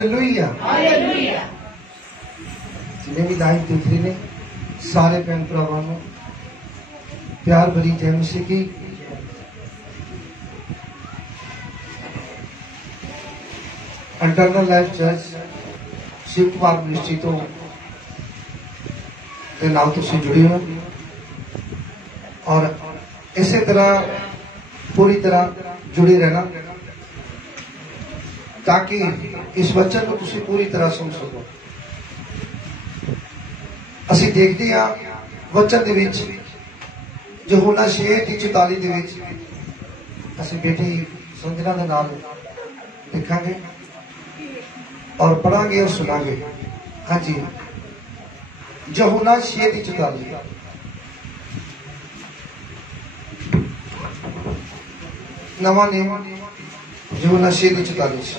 Hallelujah. जिन्हें भी live देख रहे ने सारे भैन भरावां नूं प्यार भरी जय मसीह की। Internal life church Shiv Kumar ministry तो नाल तुसीं जुड़े हो और इसी तरह पूरी तरह जुड़े रहना ताकि इस वचन को तुसीं पूरी तरह सुन सको। असीं देखते हैं वचन दे विच यूहन्ना 6:44 दे विच असीं बेटी संजना दे नाल लिखांगे और पढ़ांगे और सुनांगे। हाँ जी, यूहन्ना 6:44 नवा नेम यूहन्ना 6:44।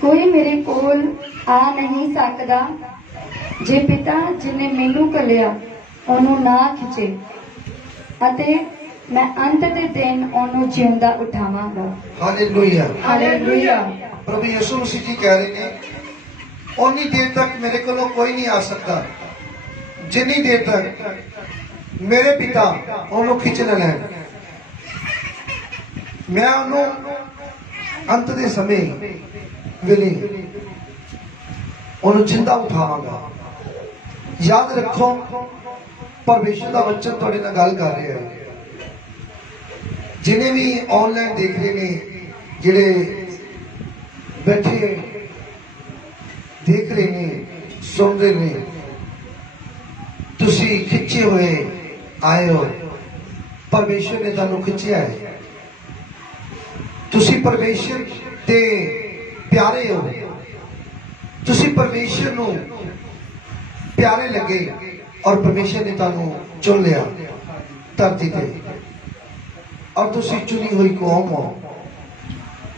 कोई मेरे कोल आ नहीं सकदा जे पिता जिन्हें मैनू घल्लिया ओनू ना खिचे अते मैं अंत दे दिन ओनू जिंदा उठावांगा। Hallelujah hallelujah. प्रभु यीशु मसीह जी कह रहे हैं उन्नी देर तक मेरे को कोई नहीं आ सकता जिन्नी देर तक मेरे पिता ओनू खिच ना लैन। मैं ओनू अंत दे समय वेले ओनू जिंदा उठावांगा। याद रखो परमेश्वर का वचन तुहाडे नाल गल कर रहा है। जिन्हें भी ऑनलाइन देख रहे ने जिहड़े बैठे देख रहे ने सुन रहे ने तुसी खिंचे हुए आए हो। परमेश्वर ने तुहानू खिंचिया है। तुसी परमेश्वर दे प्यारे हो। तुसी परमेश्वर नू प्यारे लगे और परमेश्वर ने तुहानू चुन लिया धरती पे और तुसी चुनी हुई कौम हो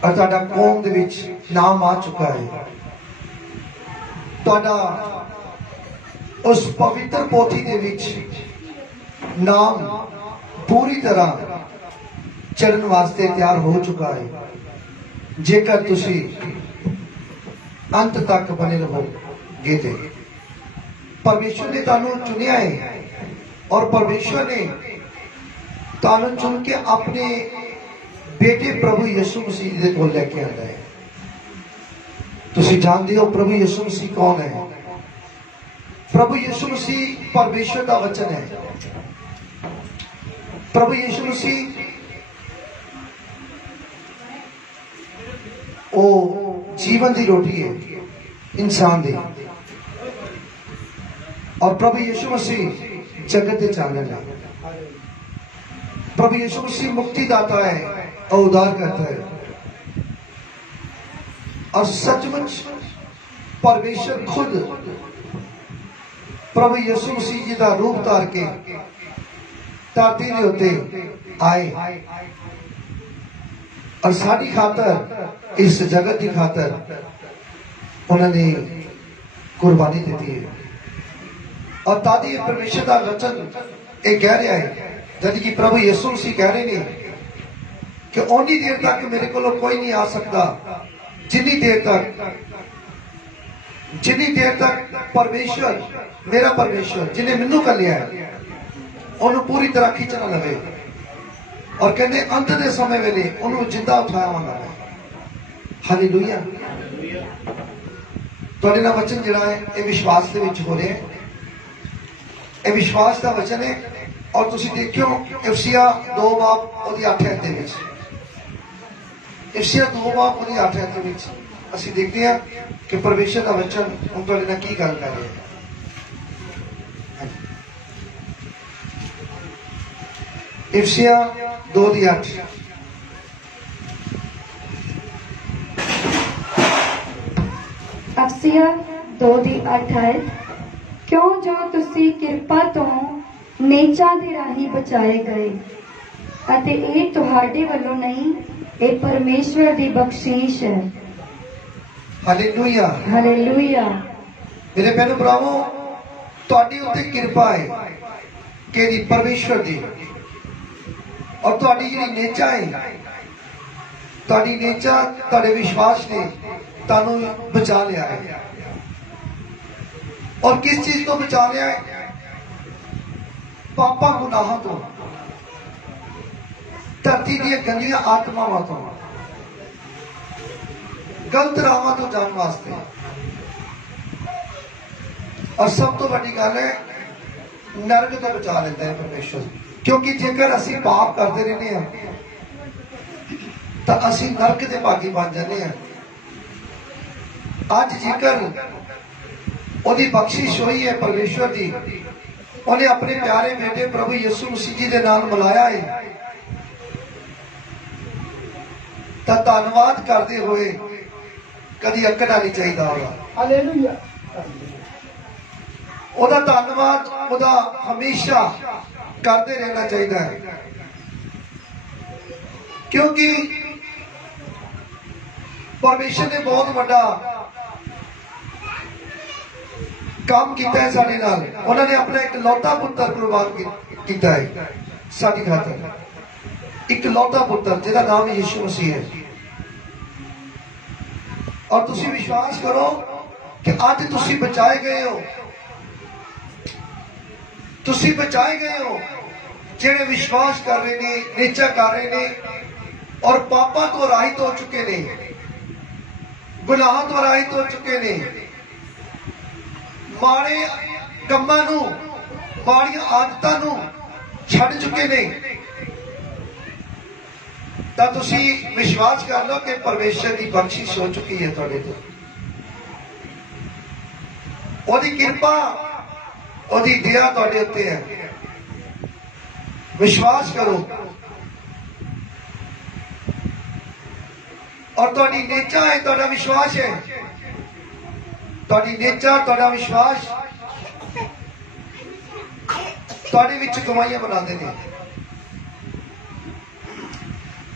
और तुहाडा कौम दे विच नाम आ चुका है। तुहाडा उस पवित्र पोथी दे विच नाम पूरी तरह चढ़न वास्ते तैयार हो चुका है जेकर तुसी अंत तक बने रहोगे ते। परमेश्वर ने तुहानू चुनिया है और परमेश्वर ने तुहानू चुन के अपने बेटे प्रभु यीशु मसीह दे कोल लेके आंदा है। तुसी जानते हो प्रभु यीशु मसीह कौन है? प्रभु यीशु मसीह परमेश्वर का वचन है। प्रभु यीशु मसीह ओ जीवन की रोटी है इंसान दी और प्रभु यीशु मसीह जगत के चानन है। प्रभु यीशु मसीह मुक्तिदाता है और उद्धार करता है और सचमुच परमेश्वर खुद प्रभु यीशु मसीह जी का रूप धार के धरती के उत्ते आए और साडी खातर इस जगत की खातर उन्होंने कुर्बानी दी है। और तादी परमेश्वर का वचन एक कह रहा है जब कि प्रभु यीशु मसीह कह रहे हैं कि उन्नी देर तक मेरे को कोई नहीं आ सकता जिन्नी देर तक परमेश्वर मेरा परमेश्वर जिन्हें मैनू घल्लिया है उन्होंने पूरी तरह खिंचना लवे और कहते अंत दे समय वेले उन्होंने जिंदा उठावांगा। हालेलुया। तुहाडे नाल वचन जिहड़ा है ये विश्वास दे विच हो रहा है। ये विश्वास का वचन है और तुसी देखियो इफसिया 2:8 दे विच इफसिया 2:8 दे विच असीं देखते हैं कि परमेश्वर का वचन हुण तुहाडे नाल की गल कर रहा है। इफसिया 2:8 अफसिया 2:8 है क्यों जो तुसी किरपा तो नेचा दे राही बचाए गए अते ये तुहाडे वल्लों नहीं ये परमेश्वर दी बख्शीश है। Hallelujah hallelujah. मेरे भैनों भरावों तुहाडी उत्ते किरपा है कि परमेश्वर दी और तुहाडी जिहड़ी नेचा है ਤੁਹਾਡੀ ਨੇਚਾ ਤੁਹਾਡੇ ਵਿਸ਼ਵਾਸ ने ਤੁਹਾਨੂੰ बचा लिया है। और किस चीज तो बचा लिया है? पापा गुनाहों तो, धरती दी गंदियां आत्मावां तो, गलत रावां तो जाने वास्ते। और सब तो बड़ी गल है नरक तो बचा लेता है परमेश्वर, क्योंकि जेकर असी पाप करते रहने हैं तो असी नरक के भागी बन जाते हैं। अज जेकर ओदी बख्शिश हुई है परमेश्वर की, उन्हें अपने प्यारे बेटे प्रभु यीशु मसीह जी के नाल मिलाया है, तो धन्यवाद करते हुए कभी अकड़ना नहीं चाहिए होगा। हालेलुया। ओदा धन्यवाद ओदा हमेशा करते रहना चाहिए है, क्योंकि परमेश्वर ने बहुत बड़ा काम किया है साडे नाल। उन्होंने अपना एक लौता पुत्र कुर्बान किया है साडी खातर, एक लौता पुत्र जिसका नाम यीशु मसीह है। और तुसी विश्वास करो कि आज तुसी बचाए गए हो, तुसी बचाए गए हो जेड़े विश्वास कर रहे ने, निचा कर रहे ने और पापा तो राहित हो चुके ने, गुनाह तो राहित हो चुके ने, माड़े कम्मां नूं, माड़ियां आदतां नूं छड्ड चुके ने। तो तुसी विश्वास कर लो कि परमेश्वर की बख्शिश हो चुकी है तुहाडे ते, ओदी कृपा ओदी दया तुहाडे उत्ते है। विश्वास करो और तुहाडी नेचा है, तुहाडा विश्वास है, तुहाडी नेचा तुहाडा विश्वास तुहाडे विच गवाहियां बनाते हैं।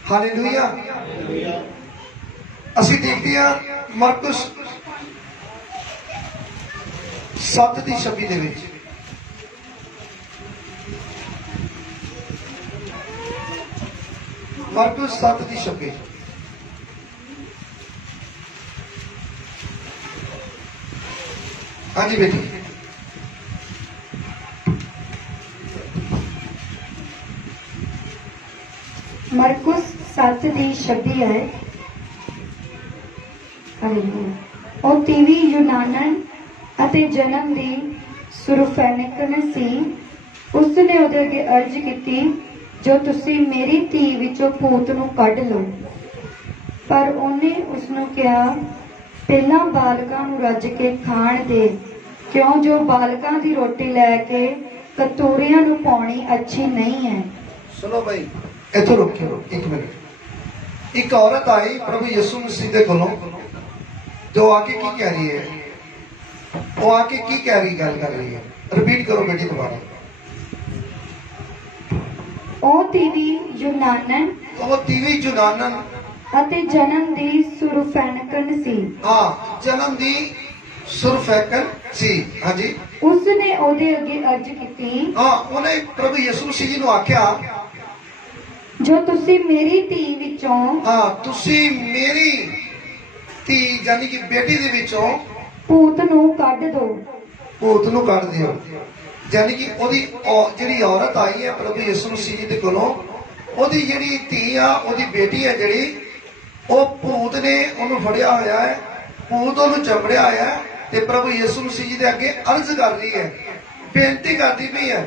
हालेलुया। असीं देखते हैं मरकुस 7:26 दे विच, मरकुस 7:26। हाँ जी बेटी। मरकुस 7:26 है। ਉਹ ਤੀਵੀ ਯੂਨਾਨਨ ਅਤੇ ਜਨਮ ਦੀ ਸੁਰਫੈਨਿਕਨ ਸੀ। ਉਸ ਨੇ ਉਹਦੇ ਅੱਗੇ ਅਰਜ਼ ਕੀਤੀ, ਜੋ ਤੁਸੀਂ ਮੇਰੀ ਧੀ ਵਿੱਚੋਂ ਭੂਤ ਨੂੰ ਕੱਢ ਲਓ। ਪਰ ਉਹਨੇ ਉਸ ਨੂੰ ਕਿਹਾ, ਪਹਿਲਾਂ ਬਾਲਕਾਂ ਨੂੰ ਰੱਜ ਕੇ ਖਾਣ ਦੇ, ਕਿਉਂ ਜੋ ਬਾਲਕਾਂ ਦੀ ਰੋਟੀ ਲੈ ਕੇ ਕਤੂਰਿਆਂ ਨੂੰ ਪਾਉਣੀ ਅੱਛੀ नहीं है। सुनो भाई, इथों रुकियो एक मिनट। एक औरत आई प्रभु यीशु मसीह दे कोलों, जो आके की कह रही है, वो आके की कह रही गल कर रही है। रिपीट करो बेटी दोबारा। ਉਹ ਤੀਵੀ ਯੂਨਾਨਨ वो तीवी जुनानन ਅਤੇ ਜਨਮ ਦੀ ਸੁਰਫੈਨਕਨ ਸੀ। हाँ, जन्म दी सुरफैकन सी। हाँ जी। ਉਸ ਨੇ ਉਹਦੇ ਅੱਗੇ ਅਰਜ਼ ਕੀਤੀ, हाँ, उन्हें प्रभु यीशु मसीह जी ਨੂੰ ਆਖਿਆ, ਜੋ ਤੁਸੀਂ ਮੇਰੀ ਧੀ ਵਿੱਚੋਂ हाँ, तुसी मेरी धी यानी कि बेटी दे विचों ਭੂਤ ਨੂੰ ਕੱਢ ਦਿਓ। भूत नूं कढ दिओ। यानी कि ओदी जिहड़ी औरत आई है प्रभु यीशु मसीह जी दे कोलों, ओदी जिहड़ी धी आ, ओदी बेटी है जिहड़ी, ओ भूत ने ओनू फड़िया होया है, भूत ओनू चंबड़िया होया है ते प्रभु यीशु मसीह जी दे अगे अर्ज कर रही है, बेनती करती पई है।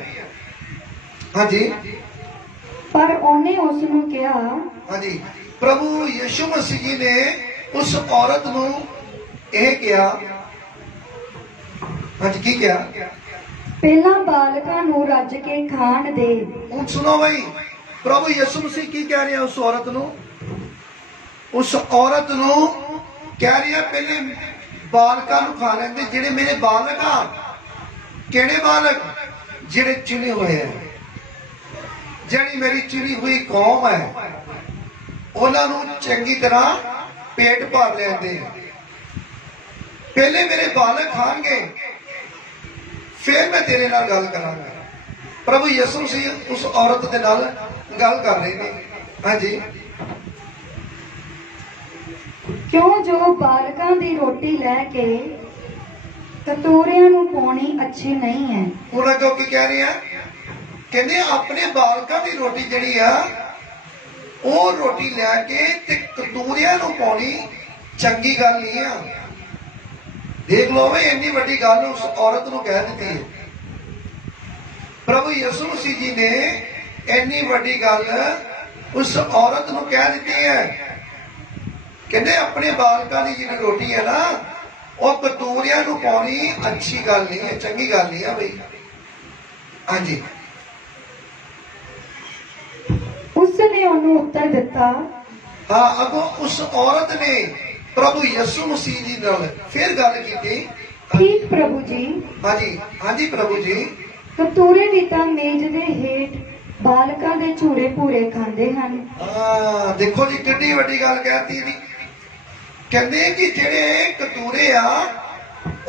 हाँ जी। ਪਰ ਉਹਨੇ ਉਸ ਨੂੰ ਕਿਹਾ, हाँ जी। प्रभु यीशु मसीह जी ने उस औरत नू यह किया, हाँ जी, की किया? ਪਹਿਲਾਂ ਬਾਲਕਾਂ ਨੂੰ ਰੱਜ ਕੇ ਖਾਣ ਦੇ। ਹੁਣ सुनो भाई, प्रभु यीशु मसीह की कह रहे हैं उस औरत नू? उस औरत नू कह रही है, पहले बालकां नू खा लेंदे, जेड़े मेरे बालक आ। केड़े बालक? जेड़े चुने हुए हैं, जेड़ी मेरी चुनी हुई कौम है, उन्हां नू चंगी तरह पेट भर लेंदे। पहले मेरे बालक खाणगे, फिर मैं तेरे नाल गल करांगा। प्रभु यीशु मसीह उस औरत दे नाल गल कर रहे हैं। हाँ जी। क्यों जो बालकां दी रोटी लैके कतूरियां नूं पाउणी अच्छी नहीं है। ਹੁਣ ਅੱਗੋਂ ਕੀ ਕਹਿ ਰਹੇ ਆ? ਕਹਿੰਦੇ ਆਪਣੇ ਬਾਲਕਾਂ ਦੀ ਰੋਟੀ ਜਿਹੜੀ ਆ ਉਹ ਰੋਟੀ ਲੈ ਕੇ ਤੇ ਕਤੂਰਿਆਂ ਨੂੰ ਪਾਉਣੀ ਚੰਗੀ ਗੱਲ ਨਹੀਂ ਆ। ਦੇਖ ਲਓ ਵੇ ਇੰਨੀ ਵੱਡੀ ਗੱਲ ਉਸ ਔਰਤ ਨੂੰ ਕਹਿ ਦਿੱਤੀ ਹੈ। ਪ੍ਰਭੂ ਯਿਸੂ ਮਸੀਹ ਜੀ ਨੇ ਇੰਨੀ ਵੱਡੀ ਗੱਲ ਉਸ ਔਰਤ ਨੂੰ ਕਹਿ ਦਿੱਤੀ ਹੈ। ਕਹਿੰਦੇ ਆਪਣੇ ਬਾਲਕਾਂ ਦੀ ਜਿਹੜੀ ਰੋਟੀ ਹੈ ਨਾ ਉਹ ਕਤੂਰਿਆਂ ਨੂੰ ਪਾਉਣੀ ਅੱਛੀ ਗੱਲ ਨਹੀਂ ਹੈ, ਚੰਗੀ ਗੱਲ ਨਹੀਂ ਆ ਬਈ। ਹਾਂਜੀ। उसने उन्हें उत्तर दिता। हाँ, अगो उस औरत ने प्रभु यीशु मसीह जी नाल फिर गल की। ठीक प्रभु जी। हाँ जी, हाँ जी प्रभु जी। कतूरे भी तां मेज दे हेठ बालकां दे चूरे पूरे खांदे हन। हाँ, देखो जी कितनी वड्डी गल कहती जी। कहंदे कि जेड़े कतूरे आ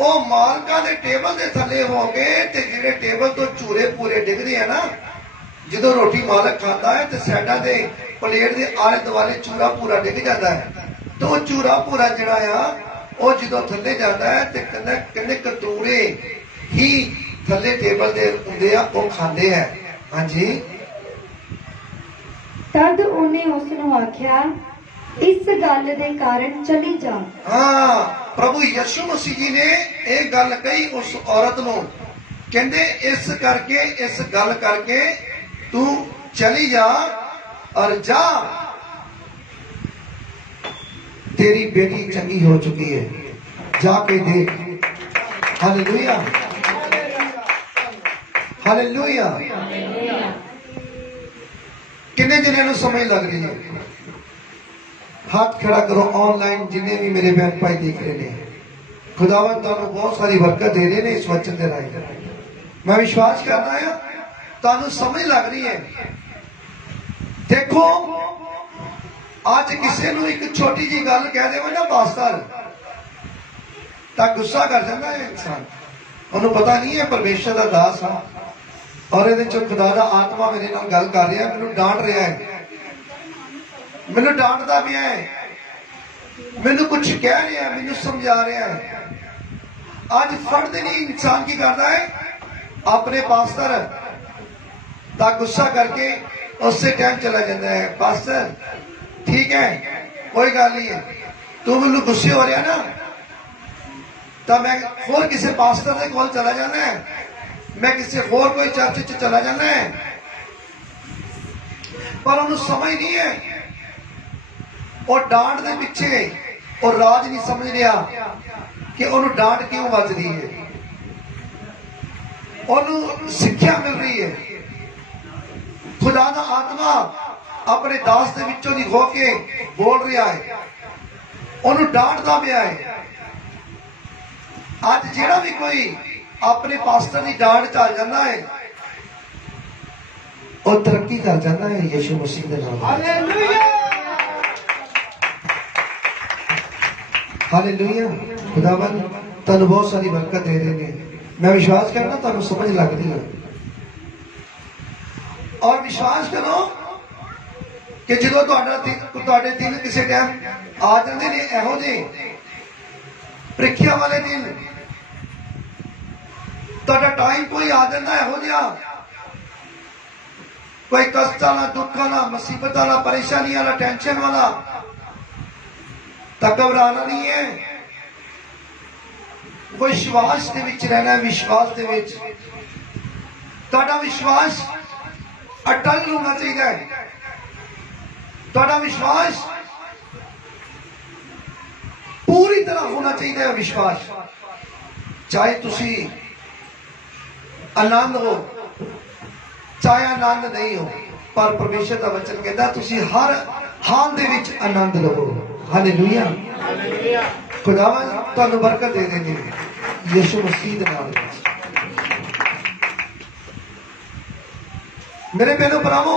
ओ मालकां दे टेबल दे थल्ले हो गए ते जेड़े टेबल तो चूरे पूरे डिगदे हैं ना, जो रोटी मालक खाता है तो साइडा दे प्लेट के आले दुआले चूरा पूरा डिग जाता है। तो वो चूरा पूरा जड़ा आ वो जो थले जाता है तो कहते कतूरे ही थले टेबल दे हुंदे आ वो खांदे है। हाँ जी। तद उन्हें उसनू आख्या इस गल दे कारण चली जा। हाँ, प्रभु यीशु मसीह जी ने एक गल कही उस औरत नू, कहंदे इस करके इस गल करके तू चली जा और जा, तेरी बेटी चंगी हो चुकी है, जाके देख। Hallelujah, hallelujah. किन्ने जने नूं समझ लग रही है? हाथ खड़ा करो। ऑनलाइन जिन्हें भी मेरे बहन भाई देख रहे हैं, खुदावंद तुहानूं बहुत सारी बरकत दे रहे हैं इस वचन दे राही। मैं विश्वास करना है तुहानूं समझ लग रही है। देखो अज किसी नूं एक छोटी जी गल कह देवे ना पास्टर, तां गुस्सा कर जाता है इंसान। उन्होंने पता नहीं है परमेश्वर का दास हाँ और ये खुदा का आत्मा मेरे नाल गल कर रहा है, मैनूं डांट रहा है, मैनूं डांटदा पिया है, मैनूं कुछ कह रहा है, मैनूं समझा रहा है। अज फड़ते नहीं इंसान की करता है अपने पास्टर दा गुस्सा करके उससे टाइम चला जाता है। पास्टर ठीक है कोई गल नहीं है, तू मैनूं गुस्से हो रहा ना तो मैं होर किसी पास्टर के कोल चला जाना है, मैं किसी होर कोई चर्च च चला जाना है। पर उन्हें समझ नहीं है, और डांट के पिछे और राज नहीं समझ रहा कि उन्हें डांट क्यों बज रही है, उन्हें सिक्ख्या मिल रही है। खुदा दा आत्मा अपने दास दे विचों दी होके बोल रहा है, उन्हें डांटदा पिया है। आज जेड़ा भी कोई अपने पास्टर की डांट चल जाता है और तरक्की कर जाता है यीशु मसीह के नाम। Hallelujah, hallelujah. खुदावन तुहानूं बहुत सारी बरकत दे रहे हैं। मैं विश्वास करना तुहानूं समझ लग रही है। और विश्वास करो कि जो तुहाडे दिन किसी टाइम आ जाते हैं इहो जिहे ਪ੍ਰੀਖਿਆ वाले दिन, तुहाडा टाइम कोई आ जाता है इहो जिहा कोई कष्ट वाला, दुख वाला, मुसीबत वाला, परेशानी वाला, टेंशन वाला, तो घबराना नहीं है। विश्वास के विच रहना है, विश्वास के विच तुहाडा विश्वास अटल होना चाहिए। तुहाडा विश्वास पूरी तरह होना चाहिए। विश्वास चाहे तुसी आनंद हो चाहे आनंद नहीं हो, पर परमेश्वर का वचन कहता तुसी हर हाल दे विच आनंद लो। हालेलुया। खुदावन तुहानूं बरकत दे देंगे यीशु मसीह दे नाम विच। मेरे बहनों भरावो,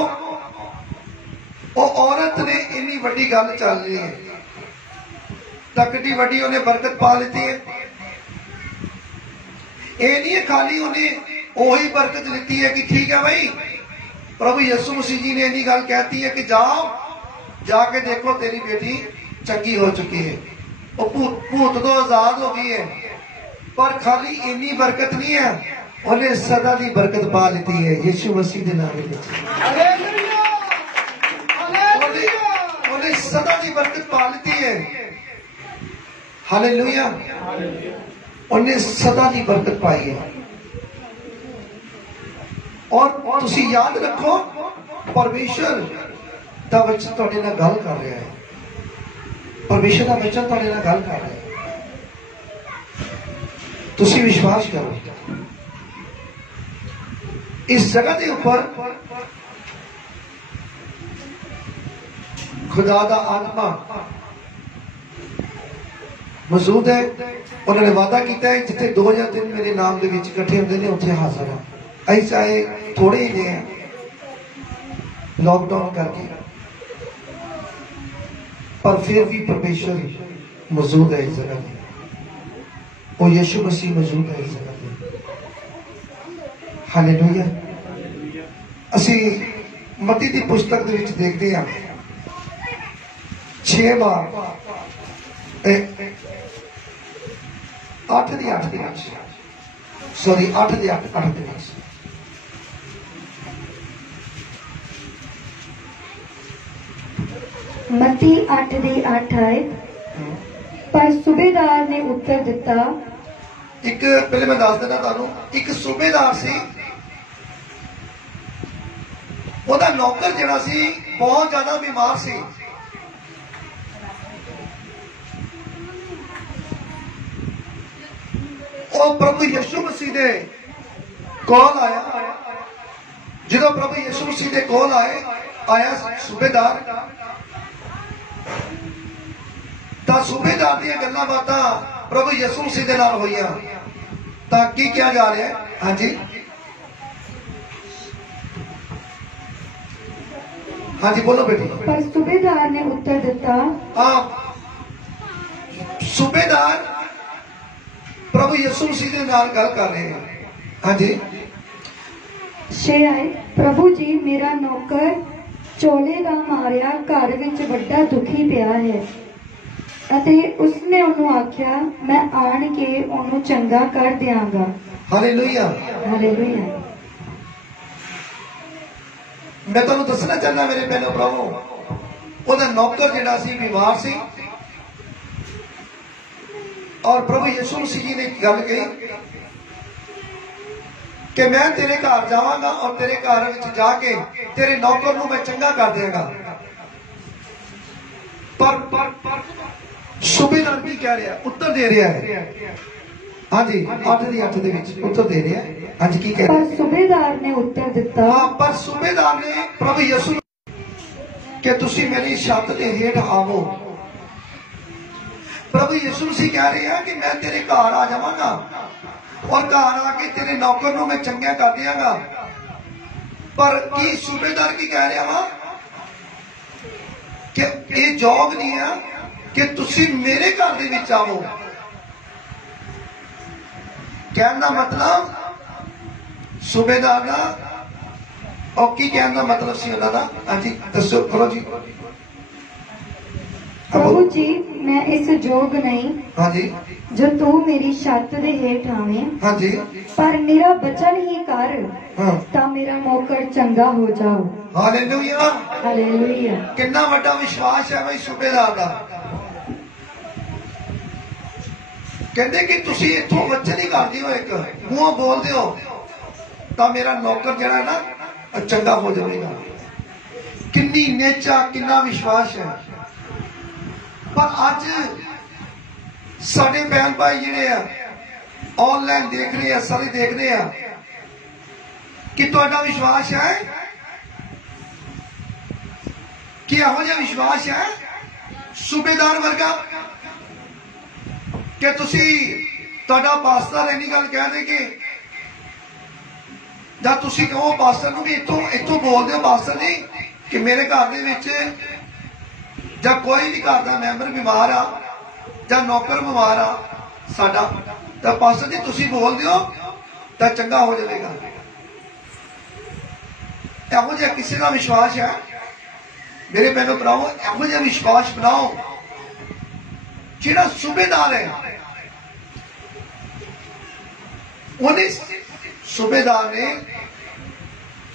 वो औरत ने इन्नी वड्डी गल चल रही है, तकड़ी वड्डी उन्हें बरकत पा लेती है। ये नहीं खाली उन्हें वही बरकत लेती है कि ठीक है भाई प्रभु यीशु मसीह जी ने इन्नी गल कहती है कि जाओ जाके देखो तेरी बेटी चंगी हो चुकी है, वो भूत तो आजाद हो गई है, पर खाली इन्नी बरकत नहीं है, उन्हें सदा की बरकत पा ली है यीशु मसीह के नाम में। उन्हें सदा की बरकत पा ली है। हालेलुया, उन्हें सदा की बरकत पाई है। और तुसी याद रखो, परमेश्वर का वचन तुहाडे नाल गल कर रहा है, परमेश्वर का वचन तुहाडे नाल गल कर रहा है। तुसी विश्वास करो, इस जगह के ऊपर खुदा का आत्मा मौजूद है। उन्होंने वादा किया है, जिथे 2 या 3 मेरे नाम के विच इकट्ठे होंदे ने उत्थे हाजिर है। असीं चाहे थोड़े ही ने लॉकडाउन करके, पर फिर भी परमेश्वर मौजूद है इस जगह में, वो यीशु मसीह मौजूद है इस जगह में। हालेलुया। असीं मत्ती दी पुस्तक दे विच देखदे हां 6 बार 8 दी 8 दे विच, सॉरी 8 दे 8 दे विच मत्ती 8 दी 8 आयत। पर सूबेदार ने उत्तर दिता, एक पहले मैं दस देना तुहानू, एक सूबेदार सी, ओहदा नौकर जिहड़ा सी बहुत ज्यादा बीमार सी। ਉਹ प्रभु यीशु मसीह दे कोल आया। जो प्रभु यीशु मसीह दे कोल आया सूबेदार, तो सूबेदार दी गल्लां बातां प्रभु यीशु मसीह दे नाल होईयां। तां की क्या जा रहा है? हाँ जी, हाँ जी बोलो बेटी। पर सूबेदार ने उत्तर दिता, हाँ, सूबेदार प्रभु यीशु मसीह दे नाल गल कर रहे हैं। हाँ जी, शायद प्रभु जी, मेरा नौकर चोले दा मारिया घर विच बड़ा दुखी पिया है, अते उसने उन्होंने आख्या, मैं आन के उन्होंने चंगा कर दियांगा। Hallelujah, hallelujah. मैं तुहानू दसना चाहना मेरे भैणो भरावो, ओहदा नौकर जिहड़ा सी बीमार सी, और प्रभु यीशु मसीह जी ने गल कही कि मैं तेरे घर जावांगा और तेरे घर विच जाके तेरे नौकर नूं मैं चंगा कर देंगा। पर सूबेदार की कह रहा, उत्तर दे रहा है। हाँ जी, 8 दी 8 दे विच उत्तर दे रहा है। हाँ जी, की कह रहा है? पर सूबेदार ने उत्तर दिता, हाँ, पर सूबेदार ने प्रभु यीशु कि तुसी मेरी छत दे हेठ आवो। प्रभु यीशु मसीह कह रहे हैं कि मैं तेरे घर आ जावांगा और घर आके तेरे नौकर नूं मैं चंगा कर दियांगा। पर की सूबेदार की कह रहा वा कि ये जॉब नहीं है कि तुसी मेरे घर दे विच आवो। कहने का मतलब सूबेदार का, और की कहने का मतलब सी उन्हां दा? हाँ जी दसो, करो जी। प्रभु जी, मैं इस जोग नहीं हाँ जी, जो तू मेरी छत दे हेठ आवे, हाँ जी, पर मेरा वचन ही कर, हाँ, ता मेरा नौकर चंगा हो जाओ। हालेलुया। हालेलुया। कितना बड़ा विश्वास है भाई सूबेदार का। कहते कि तुसी इथों वचन ही कर दियो, एक मुंह बोल दियो, तो मेरा नौकर जरा ना चंगा हो जाएगा। किन्नी नेचा, किन्ना विश्वास है। पर अज साडे बहन भाई जिहड़े आ ऑनलाइन देख रहे हैं, सारे देख रहे हैं कि तुहाडा विश्वास है कि यहो जिहा विश्वास है सूबेदार वर्गा कि तुसी तुहाडा पास्टर इन्नी गल कह दे कि ਜਾਂ ਤੁਸੀਂ ਕਹੋ ਪਾਸਟਰ ਨੂੰ ਵੀ ਇੱਥੋਂ ਬੋਲਦੇ ਹੋ ਪਾਸਟਰ ਜੀ ਕਿ ਮੇਰੇ ਘਰ ਦੇ ਵਿੱਚ ਜਾਂ ਕੋਈ ਵੀ ਘਰ ਦਾ ਮੈਂਬਰ ਬਿਮਾਰ ਆ ਜਾਂ ਨੌਕਰ ਬਿਮਾਰ ਆ ਸਾਡਾ, ਤਾਂ ਪਾਸਟਰ ਜੀ ਤੁਸੀਂ ਬੋਲ ਦਿਓ ਤਾਂ ਚੰਗਾ ਹੋ ਜਾਵੇਗਾ। ਇਹੋ ਜਿਹਾ ਕਿਸੇ ਦਾ ਵਿਸ਼ਵਾਸ ਹੈ ਮੇਰੇ ਭੈਣੋ ਭਰਾਵੋ, ਇਹੋ ਜਿਹਾ ਵਿਸ਼ਵਾਸ ਬਣਾਓ ਜਿਹੜਾ सूबेदार है उन्हें सूबेदार ने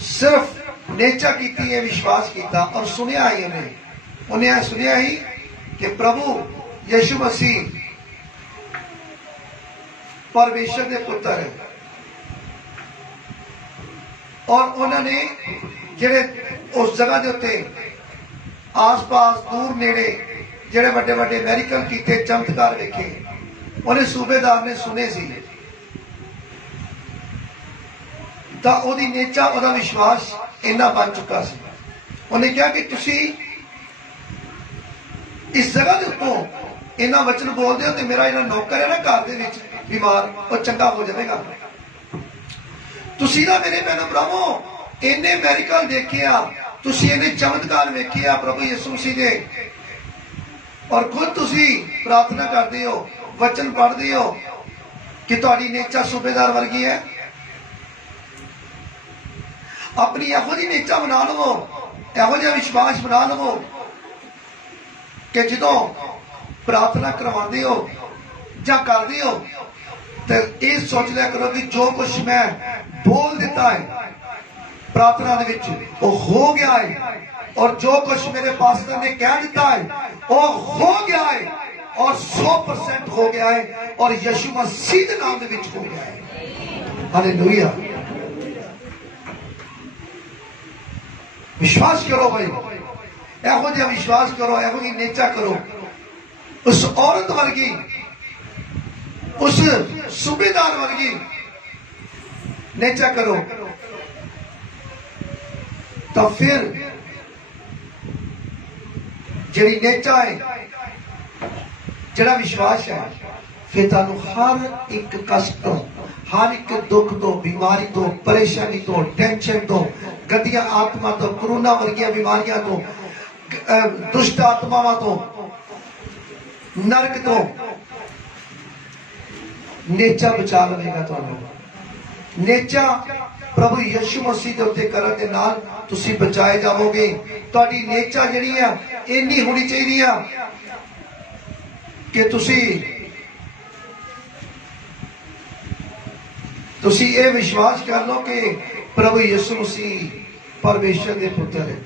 सिर्फ नेचा की है, विश्वास किया और सुनिया ही उन्हें सुनिया ही कि प्रभु यीशु मसीह परमेश्वर के पुत्र है। और उन्होंने जेड़े उस जगह के उत्ते आस पास दूर नेड़े जेड़े बड़े बड़े मैरिकल किए, चमत्कार वेखे, उन्हें सूबेदार ने सुने सी। तो ओदी नेचा ओदा विश्वास इन्ना बन चुका सी। उन्हें कहा कि तुसी इस जगह के उत्तों इन्ना वचन बोलते हो तो मेरा इन्ना नौकर है ना घर दे विच बीमार, वो चंगा हो जाएगा। तुसी ना मेरे भैनों भरावो इन्ने मैरिकल देखे आ, तुसी इन्ने चमत्कार वेखे आ प्रभु यीशु मसीह दे, और खुद तुसी प्रार्थना करते हो, वचन पढ़ते हो कि तुहाडी नेचा सूबेदार वर्गी है। अपनी यहो जी नेचा बना लवो, यहो जिहा विश्वास बना लवो कि जो प्रार्थना करवाते हो या करते हो तो ये सोच लिया करो कि जो कुछ मैं बोल देता है प्रार्थना दे विच वो हो गया है, और जो कुछ मेरे पास्टर ने कह दिता है वो हो गया है, और 100% हो गया है, और यीशु मसीह के नाम दे विच हो गया है। हालेलुया। विश्वास करो भाई, यहो जिहा विश्वास करो, यहो जी नेचा करो, उस औरत वर्गी, उस सूबेदार वर्गी नेचा करो, तो फिर जी नेचा है, जरा विश्वास है, फिर तुहानू हर एक कष्ट तो, हर एक दुख तो, बीमारी तो, परेशानी तो, टेंशन तो, गंदियां आत्मा तो, कोरोना वर्गिया बीमारियां तो, दुष्ट आत्मावां तो, नरक तो नेचा बचा लेगा। तुहानू नेचा प्रभु यीशु मसीह के उत्ते करन दे नाल तुसी बचाए जाओगे। तुहाडी नेचा जिहड़ी है इन्नी होनी चाहिए कि तुसी ये विश्वास कर लो कि प्रभु यीशु मसीह परमेश्वर के पुत्र है,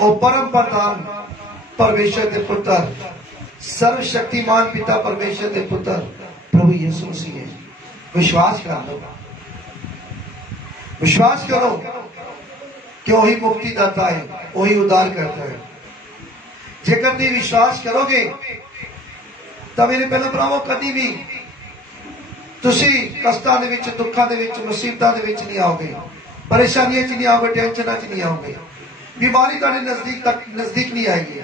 और परम प्रधान परमेश्वर के पुत्र, सर्वशक्तिमान पिता परमेश्वर के पुत्र प्रभु यीशु मसीह है। विश्वास कर लो, विश्वास करो कि वही मुक्ति दाता है, वही उद्धार करता है। जेकर तुम विश्वास करोगे तो मेरे पहले भरावो कभी भी तुसी कष्टां दे विच, दुखां दे विच, मुसीबतां दे विच नहीं आओगे, परेशानियां च नहीं आओगे, टेंशनां च नहीं आओगे, बीमारी तुहाडे नजदीक तक नजदीक नहीं आएगी।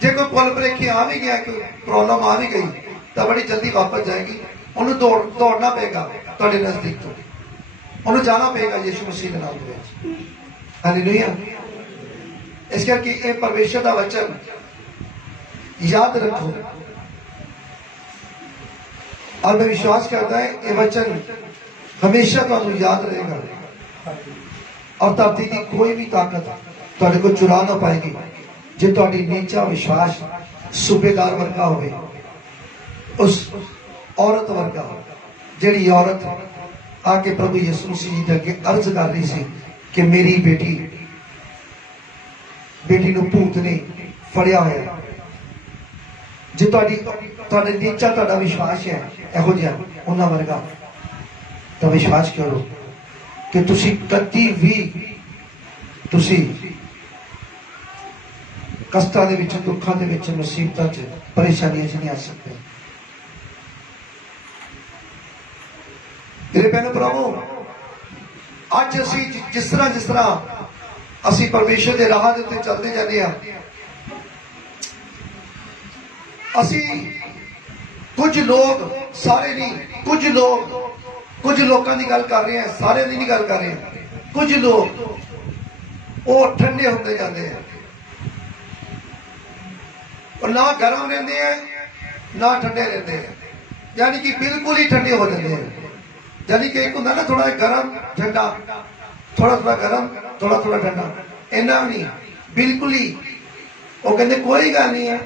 जे कोई पुल भरेखे आ भी गया, कोई प्रॉब्लम आ भी गई तो बड़ी जल्दी वापस जाएगी। उन्हें दौड़ना पेगा तुहाडे नजदीक तो, उन्हें जाना पेगा यीशु मसीह के नाम दे। हालेलुया। इस करके ये परमेश्वर का वचन याद रखो, और मैं विश्वास करता है ये वचन हमेशा तुहानू याद रहेगा, और धरती की कोई भी ताकत तुहाडे को चुरा ना पाएगी जे तुहाडी नेचा विश्वास सूबेदार वर्गा होवे, उस औरत वर्गा, जिहड़ी औरत आके प्रभु यीशु मसीह के अगे अर्ज कर रही सी कि मेरी बेटी नूं भूत ने फड़िया होया। जे तुहाडे नेचा तुहाडा विश्वास है इहो जिहा उन्हां वर्गा, तो विश्वास करो कि तुसी कदी भी तुसी कष्टां दे विच, दुखां दे विच, मुसीबतां च, परेशानियां च नहीं आ सकते। मेरे भैनों भरावो, अज असी जिस तरह असी परमेश्वर के राह के उत्ते चलते जाते हैं, असी कुछ लोग, सारे नहीं, कुछ लोगों की गल कर रहे हैं, सारे की नहीं गल कर रहे हैं। कुछ लोग वो ठंडे होते जाते हैं, और ना गर्म रहते हैं ना ठंडे रहते हैं, यानी कि बिल्कुल ही ठंडे हो जाते हैं। यानी कि एक होता ना थोड़ा गर्म ठंडा, थोड़ा थोड़ा गर्म, थोड़ा थोड़ा ठंडा, इन्ना भी नहीं, बिल्कुल ही। वो कहते कोई गल नहीं है,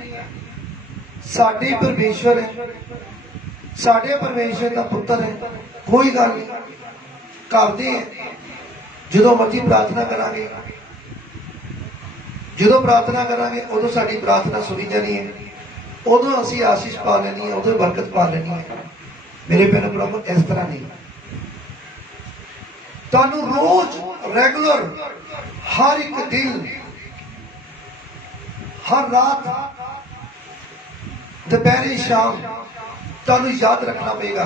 साडे परमेश्वर है, साडे परमेश्वर का पुत्र है, कोई गल नहीं, करते हैं जो मर्जी प्रार्थना करांगे, जो प्रार्थना करांगे उदों साडी प्रार्थना सुनी जानी है, उदों असीं आशीष पा लेनी है, उदों बरकत पा लेनी है। मेरे भैन प्रभु इस तरह नहीं, तुहानू रोज रेगुलर हर एक दिन, हर रात, दोपहर शाम तुहानू याद रखना पड़ेगा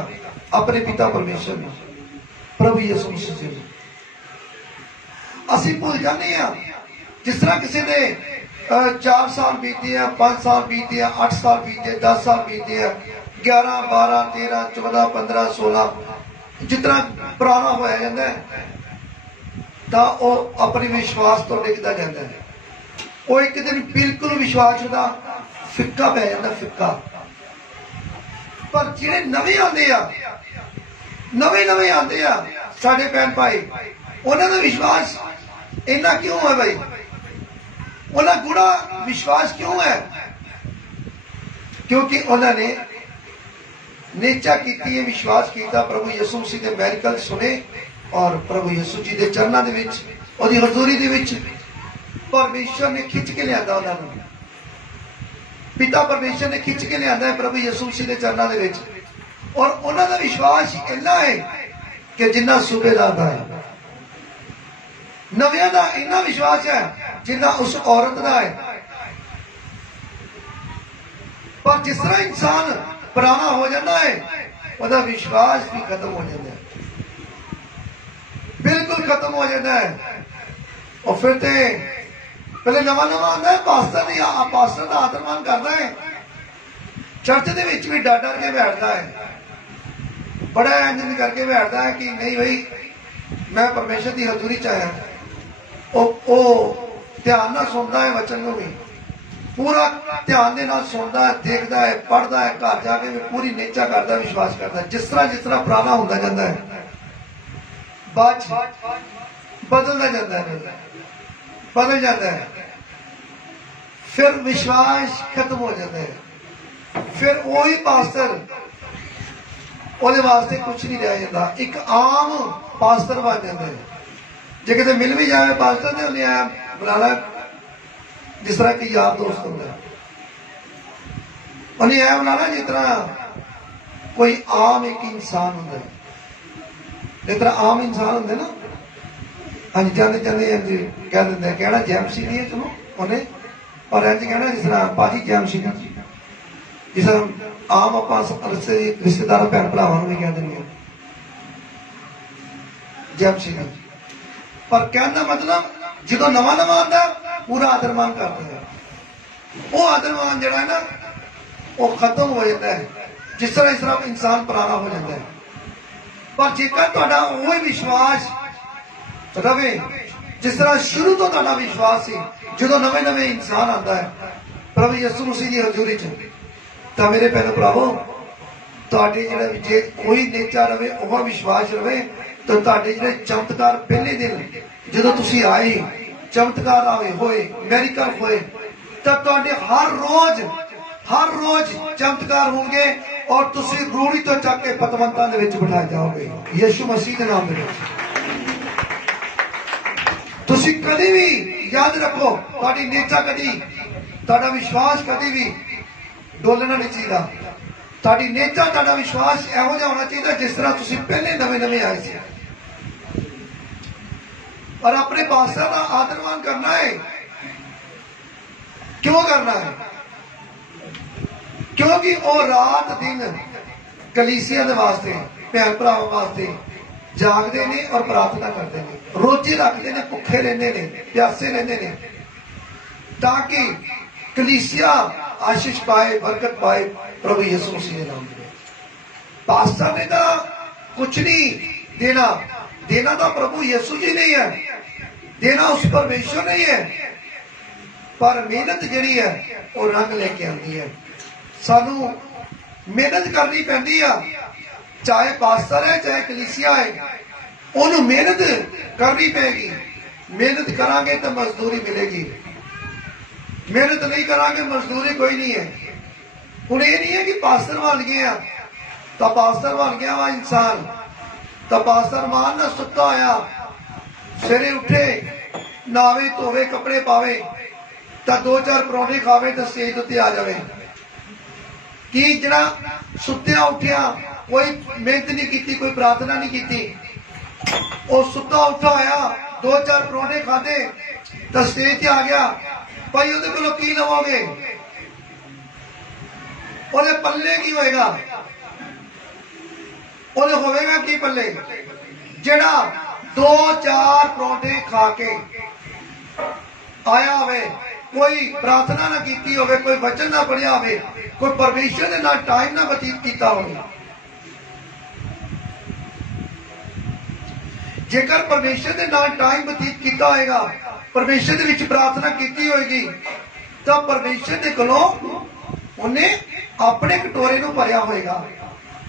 अपने पिता परमेश्वर ने, प्रभु यीशु मसीह जी। असीं भुल जाने आ, जिस तरह किसी ने 4 साल बीते हैं, 5 साल बीते हैं, 8 साल बीते, 10 साल बीते हैं, 11, 12, 13, 14, 15, 16 जितना पुराना होया जाता है तो वह अपने विश्वास तो डिगदा जाता है। वो एक दिन बिल्कुल विश्वास का फिक्का पै जाता, फिक्का। पर जिहड़े नवे आते आ, नवे आते आ साडे भैन भाई, उन्हों का विश्वास इन्ना क्यों है भाई? उन्हें गुड़ा विश्वास क्यों है? क्योंकि उन्होंने नेचा की, विश्वास किया, प्रभु यीशु मसीह के मैरिकल सुने और प्रभु यीशु जी के चरणों के विच, उहदी हजूरी दे विच परमेश्वर ने खिंच के लिया उन्होंने, पिता परमेश्वर ने खिंच के लिया है प्रभु यीशु मसीह के चरणों के विच। और उन्होंने विश्वास इन्ना है कि जिन्ना सूबेदार का है, नविया का इन्ना विश्वास है जिन्ना उस औरत का है। पर जिस तरह इंसान पुराना हो जाता है, वह विश्वास भी खत्म हो जाता है, बिल्कुल खत्म हो जाता है। और फिर तो पहले नवा आता है, पास्टर का आदर मान करता है, चर्च के विच भी डर डर के बैठता है, बड़ा इंजन करके बैठता है कि नहीं भाई मैं परमेश्वर की हजूरी च आया। ध्यान ना सुनता है, वचन को भी पूरा ध्यान के नाल सुनता है, देखता है, पढ़ता है, घर जाके भी पूरी नेचा करता है, विश्वास करता है। जिस तरह पुराना होता जाता है, बाद बदलता जाता है, बदल जाता है, फिर विश्वास खत्म हो जाता है। फिर वही पास्टर ਉਹਦੇ वास्ते कुछ नहीं रह जाता, एक आम पास्टर बन जाता है। जे कितने मिल भी जाए पास्टर ने उन्हें आया बुलाना, जिस तरह की यार दोस्त होता है, उन्हें आया बुलाना जिस तरह कोई आम एक इंसान होता है, जिस तरह आम इंसान होंगे ना, हाँ जाते जाते कह देंगे कहना जैमसी नहीं है, चलो उन्हें और इंज कहना जिस तरह भाजी जैमसी ने, जिस तरह आम आप रिश्तेदार भैन भरावां भी कह देंगे जैमसी ने। पर कहना मतलब जो नवा आता पूरा आदर मान करते हैं, वो आदर मान जरा है ना वो खत्म हो जाता है, जिस तरह इंसान पुराना हो जाता है। पर जेकर तुहाडा वही विश्वास रवे जिस तरह शुरू तो तुहाडा विश्वास सी, जो नवे इंसान आता है प्रभु यीशु मसीह की हजूरी च, तो मेरे भैन भरावो तुहाडे जिहड़े जे कोई नेचा रवे, वह विश्वास रवे, तो तुहाडे जिहड़े चमत्कार पहले दिन जो तुसीं आए, चमत्कार आए होए, मैरिकल होए, तो तुहाडे हर रोज चमत्कार होंगे और तुसीं रूढ़ी तो चक के पतवंतां दे विच बिठाए जाओगे यीशु मसीह के नाम में। तुसीं कदी भी याद रखो, तुहाडी नेचा कदी, तुहाडा विश्वास कदी भी डोलना नहीं चाहिए। तुहाडी नेचा, तुहाडा विश्वास इहो जिहा होना चाहिए जिस तरह तुसीं पहले नवे आए थे। और अपने पास्टर का आदरमान करना है। क्यों करना है? क्योंकि वो रात दिन कलीसिया के वास्ते, भैन भरावां वास्ते जागते ने और प्रार्थना करते हैं, रोजे रखते हैं, भुखे रहते हैं, प्यासे रहते हैं, ताकि कलीसिया आशीष पाए, बरकत पाए प्रभु यीशु मसीह के नाम में। पास्टर ने तो कुछ नहीं देना, देना तो प्रभु यीशु जी नहीं है, देना उस परमेश्वर नहीं है, पर मेहनत जिहड़ी है वो रंग लेके आती है। सानू मेहनत करनी पैंदी आ, चाहे पास्टर है चाहे कलीसिया है, उन्होंने मेहनत करनी पेगी। मेहनत करांगे तो मजदूरी मिलेगी, मेहनत नहीं करांगे मजदूरी कोई नहीं है। ਹੁਣ ਇਹ ਨਹੀਂ ਹੈ ਕਿ ਪਾਸਟਰ ਬਣ ਗਏ ਆ ਤਾਂ ਪਾਸਟਰ ਬਣ ਗਿਆ ਵਾ ਇਨਸਾਨ, ਤਾਂ ਪਾਸਟਰ ਮਾਨ ਨਾਲ ਸੁੱਤਾ ਹੋਇਆ ਸਵੇਰੇ ਉੱਠੇ, ਨਾਵੇ ਧੋਵੇ, ਕੱਪੜੇ ਪਾਵੇ, ਤਾਂ 2-4 ਪਰੌਂਠੇ ਖਾਵੇ ਤਾਂ ਸਟੇਜ ਉੱਤੇ ਆ ਜਾਵੇ। ਕੀ ਜਿਹੜਾ ਸੁੱਤਿਆ ਉੱਠਿਆ ਕੋਈ ਮਿਹਨਤ ਨਹੀਂ ਕੀਤੀ, ਕੋਈ ਪ੍ਰਾਰਥਨਾ ਨਹੀਂ ਕੀਤੀ, ਉਹ ਸੁੱਤਾ ਉੱਠਾ ਹੋਇਆ 2-4 ਪਰੌਂਠੇ ਖਾਦੇ ਤਾਂ ਸਟੇਜ ਤੇ ਆ ਗਿਆ, ਭਾਈ ਉਹਦੇ ਕੋਲੋਂ ਕੀ ਲਵੋਗੇ? ਉਹਦੇ ਪੱਲੇ ਕੀ ਹੋਏਗਾ? ਉਹਦੇ ਹੋਵੇਗਾ ਕੀ ਪੱਲੇ? ਜਿਹੜਾ 2-4 ਪਰੌਂਠੇ ਖਾ ਕੇ ਆਇਆ ਹੋਵੇ, ਕੋਈ ਪ੍ਰਾਰਥਨਾ ਨਾ ਕੀਤੀ ਹੋਵੇ, ਕੋਈ ਵਚਨ ਨਾ ਪੜਿਆ ਹੋਵੇ, ਕੋਈ ਪਰਮੇਸ਼ਰ ਦੇ ਨਾਲ ਟਾਈਮ ਨਾ ਬਤੀਤ ਕੀਤਾ ਹੋਵੇ। ਜੇਕਰ ਪਰਮੇਸ਼ਰ ਦੇ ਨਾਲ ਟਾਈਮ ਬਤੀਤ ਕੀਤਾ ਹੋਏਗਾ, ਪਰਮੇਸ਼ਰ ਦੇ ਵਿੱਚ ਪ੍ਰਾਰਥਨਾ ਕੀਤੀ ਹੋਏਗੀ, ਤਾਂ ਪਰਮੇਸ਼ਰ ਦੇ ਕੋਲੋਂ ਉਹਨੇ ਆਪਣੇ ਕਟੋਰੇ ਨੂੰ ਭਰਿਆ ਹੋਏਗਾ,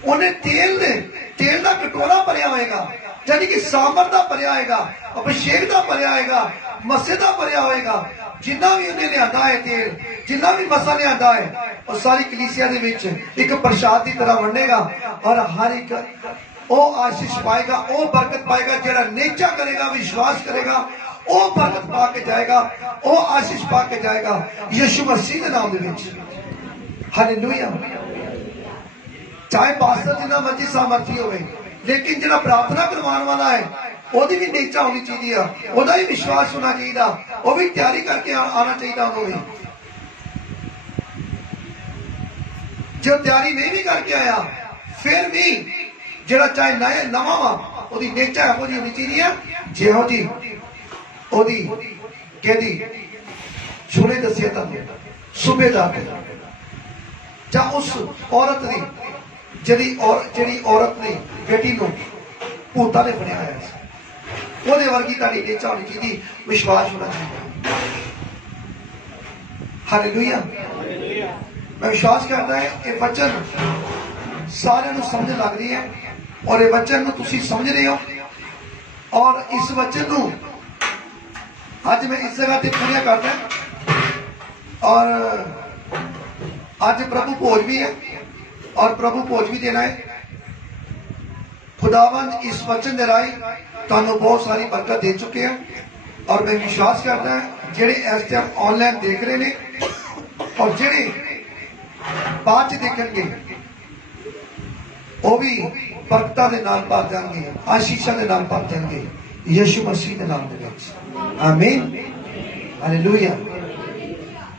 ਉਹਨੇ ਤੇਲ ਦਾ ਕਟੋਰਾ ਭਰਿਆ ਹੋਏਗਾ, यानी कि सामर का भरिया होगा, अभिषेक का भरिया होगा, मसे का भरिया होगा। जिन्ना भी उन्हें लिया है तेल, जिन्ना भी मसा लिया है, और सारी कलीसिया एक प्रसाद की तरह बनेगा और हर एक वो आशीष पाएगा, वो बरकत पाएगा। जेड़ा नेचा करेगा, विश्वास करेगा, वो बरकत पा के जाएगा, वो आशीष पा के जाएगा यीशु मसीह के नाम में। हालेलुया। चाहे पास्टर जितना मर्जी सामर्थी होवे, लेकिन जो प्रार्थना करवाने वाला है ओदी भी नेचा होनी चाहिए, ओदा भी विश्वास होना चाहिए, वो भी तैयारी करके आना चाहिए। उन्होंने जो तैयारी नहीं भी करके आया, फिर भी जो चाहे नया नवा वा ओदी नेचा है जी होनी चाहिए, जिहो जी ओदी कहती सुने दसिया तुम सूबेदार जा उस औरत की जी औरत ने बेटी को भूता ने बनाया वो वर्गी ताड़ी नेचा होनी चाहिए, विश्वास होना चाहिए। हालेलुया। मैं विश्वास करता है कि वचन सारे समझ लग रही है और ये वचन तुसी समझ रहे हो, और इस वचन को आज मैं इस जगह पर पूरा करता है। और आज प्रभु भोज भी है और प्रभु भोज भी देना है। खुदावंद इस वचन के राही तुहानू बहुत सारी बरकत दे चुके हैं, और मैं विश्वास करता है जेडे इस टाइम ऑनलाइन देख रहे हैं और जेडे बाद देखेंगे वो भी बरकतां दे नाल भर जाएंगे, आशीषां दे नाल भर जाएंगे यीशु मसीह के नाम दे विच। आमीन। हालेलुया।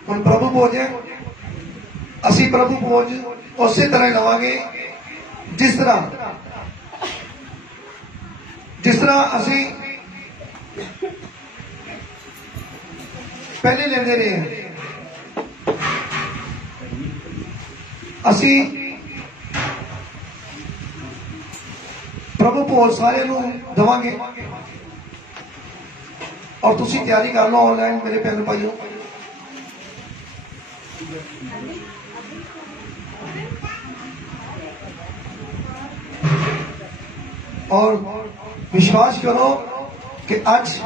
हुण प्रभु भोज है, असी प्रभु भोज उस तरह लवांगे जिस तरह असी पहले लेते रहे हैं। असी प्रभु भोज सारे देवांगे, और तुसी तैयारी कर लो ऑनलाइन मेरे भैन भाइयों। और विश्वास करो कि आज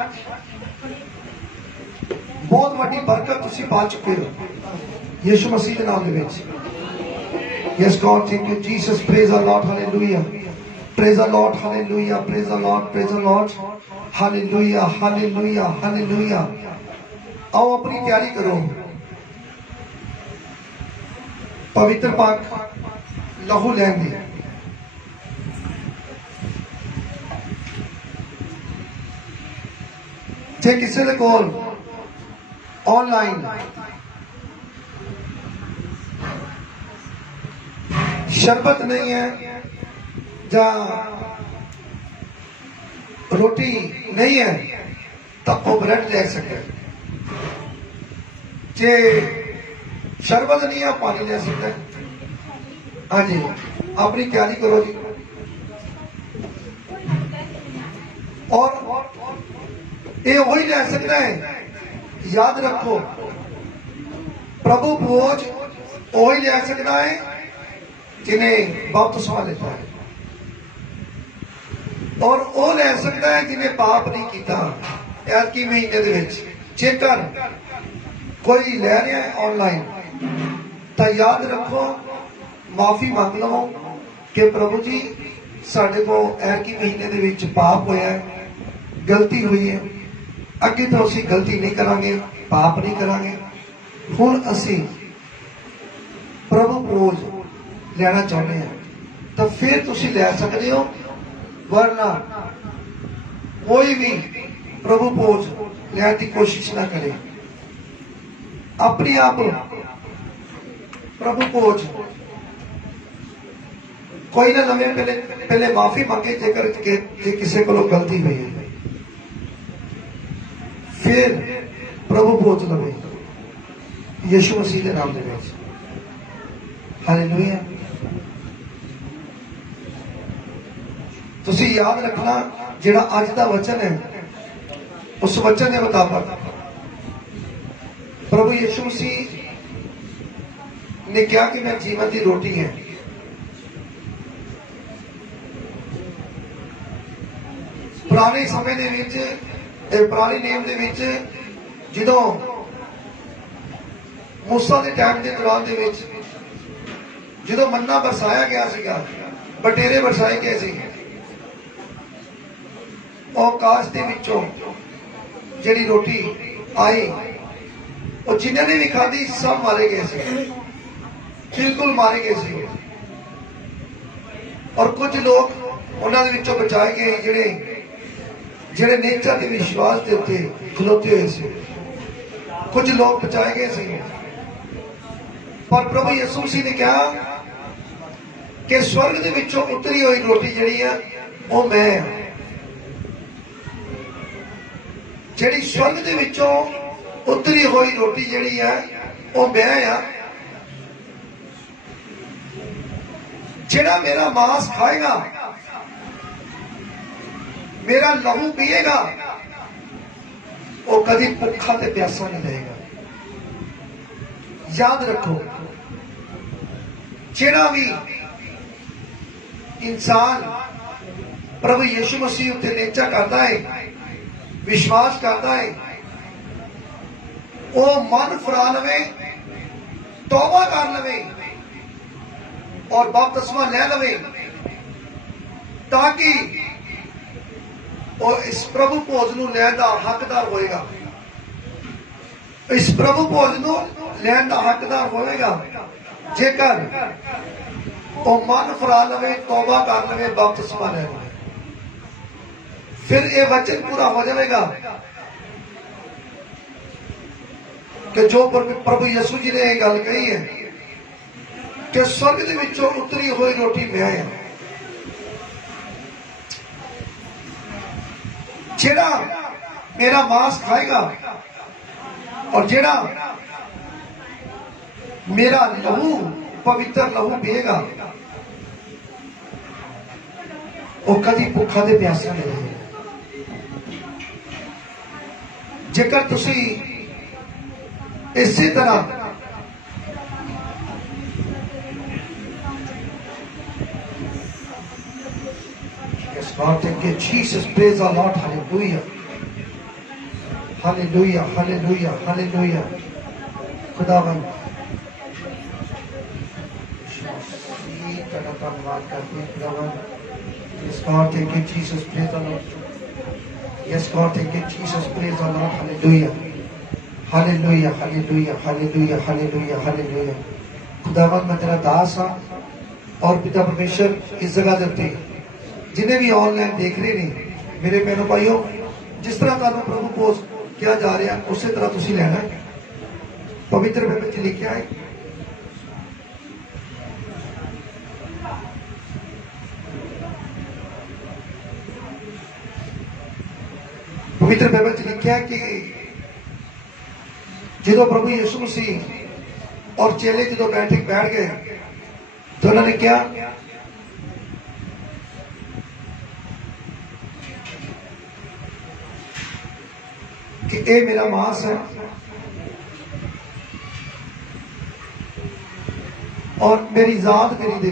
बहुत बड़ी बरकत तुसी पा चुके हो यीशु मसीह के नाम में। Yes God, thank you Jesus, praise the Lord, hallelujah, praise the Lord, hallelujah, praise the Lord, praise the Lord, hallelujah, hallelujah, hallelujah. आओ अपनी तैयारी करो, पवित्र पाक लहू लेंगे। जे किसी ने कोल ऑनलाइन शरबत नहीं है या रोटी नहीं है तो वो ब्रेड ले सके। जे शरबत नहीं है पानी ले सकते हैं। हाँ जी, अपनी तैयारी करो जी। और ये वही ले सकता है, याद रखो प्रभु भोज वही ले सकता है जिन्हें बपतिस्मा लेता है, और वो ले सकता है जिन्हें पाप नहीं किया। ऐतकी महीने जेकर कोई ले रहा है ऑनलाइन तो याद रखो, माफी मंग लवो कि प्रभु जी साडे को ऐरकी महीने दे विच पाप होया है, गलती हुई है, अगे तो असीं गलती नहीं करांगे, पाप नहीं करांगे, हुण असीं प्रभु भोज लेना चाहते हैं, तो फिर तुसीं लै सकदे हो, वरना कोई भी प्रभु भोज लैण की कोशिश ना करे। अपने आप प्रभु भोज कोई ना लवे, पहले माफी मांगे जेकर किसी को गलती हुई है, फिर प्रभु भोज लवे यीशु मसीह के नाम दे। हालेलुया। तुसीं याद रखना, जिहड़ा अज दा वचन है, उस वचन के मुताबिक प्रभु यीशु मसीह ने कहा कि मैं जीवन की रोटी है। पुराने समय दे विच, पुराने नेम दे विच, जदों मूसा के टाइम के दौरान दे विच जदों मन्ना बरसाया गया सीगा, बटेरे बरसाए गए थे, आकाश के विचों जिहड़ी रोटी आई, और जिन्होंने ने भी खाधी सब मारे गए थे, बिल्कुल मारे गए थे, और कुछ लोग उन्होंने विचों बचाए गए जिहड़े जिहड़े नेचर के विश्वास के उत्ते खलोते हुए थे, कुछ लोग बचाए गए थे। पर प्रभु यीशु मसीह ने कहा कि स्वर्ग के विचों उतरी हुई रोटी जिहड़ी है वो मैं हां, जिहड़ी स्वर्ग के विचों उतरी हुई रोटी जिहड़ी है वो मैं हां, जिहड़ा मेरा मांस खाएगा, मेरा लहू पिएगा, वो कभी भुखा ते प्यासा नहीं रहेगा। याद रखो, जिहड़ा भी इंसान प्रभु यीशु मसीह उत्ते निचा करता है, विश्वास करता है, वो मन फरा लवे, तौबा कर लवे और बपतिस्मा ले लवे, ताकि वो इस प्रभु भोज नूं लैण दा हकदार होएगा, इस प्रभु भोज नूं लैण दा हकदार होएगा जेकर वो मन फरा लवे, तौबा कर लवे, बपतिस्मा ले लवे। फिर ये वचन पूरा हो जाएगा कि जो प्रभु यीशु जी ने यह गल कही है कि स्वर्ग के विचों उतरी हुई रोटी मैं हां, जेड़ा मेरा मांस खाएगा और जेड़ा मेरा लहू, पवित्र लहू पिएगा, वो कभी भुखा ते प्यासा नहीं रहेगा। जेकर तुसी इसी तरह God, thank you, Jesus. Praise the Lord. Hallelujah. Hallelujah. Hallelujah. Hallelujah. खुदावंद Yes, God, thank you, Jesus. Praise the Lord. Yes, God, thank you, Jesus. Praise the Lord. Hallelujah. Hallelujah. Hallelujah. Hallelujah. Hallelujah. Hallelujah. खुदावंद मैं तेरा दास हाँ और पिता परमेश्वर इस जगह देते जिन्हें भी ऑनलाइन देख रहे नहीं, मेरे भैनों भाइयों, जिस तरह तुहानू प्रभु भोज किया जा रहा है उसी तरह तुसीं लेना है। पवित्र बाइबल च लिखा है पवित्र बाइबल च लिखा है कि जो प्रभु यीशु मसीह और चेले जो बैठ गए तो उन्होंने क्या कि ये मेरा मांस है और मेरी जात करी दे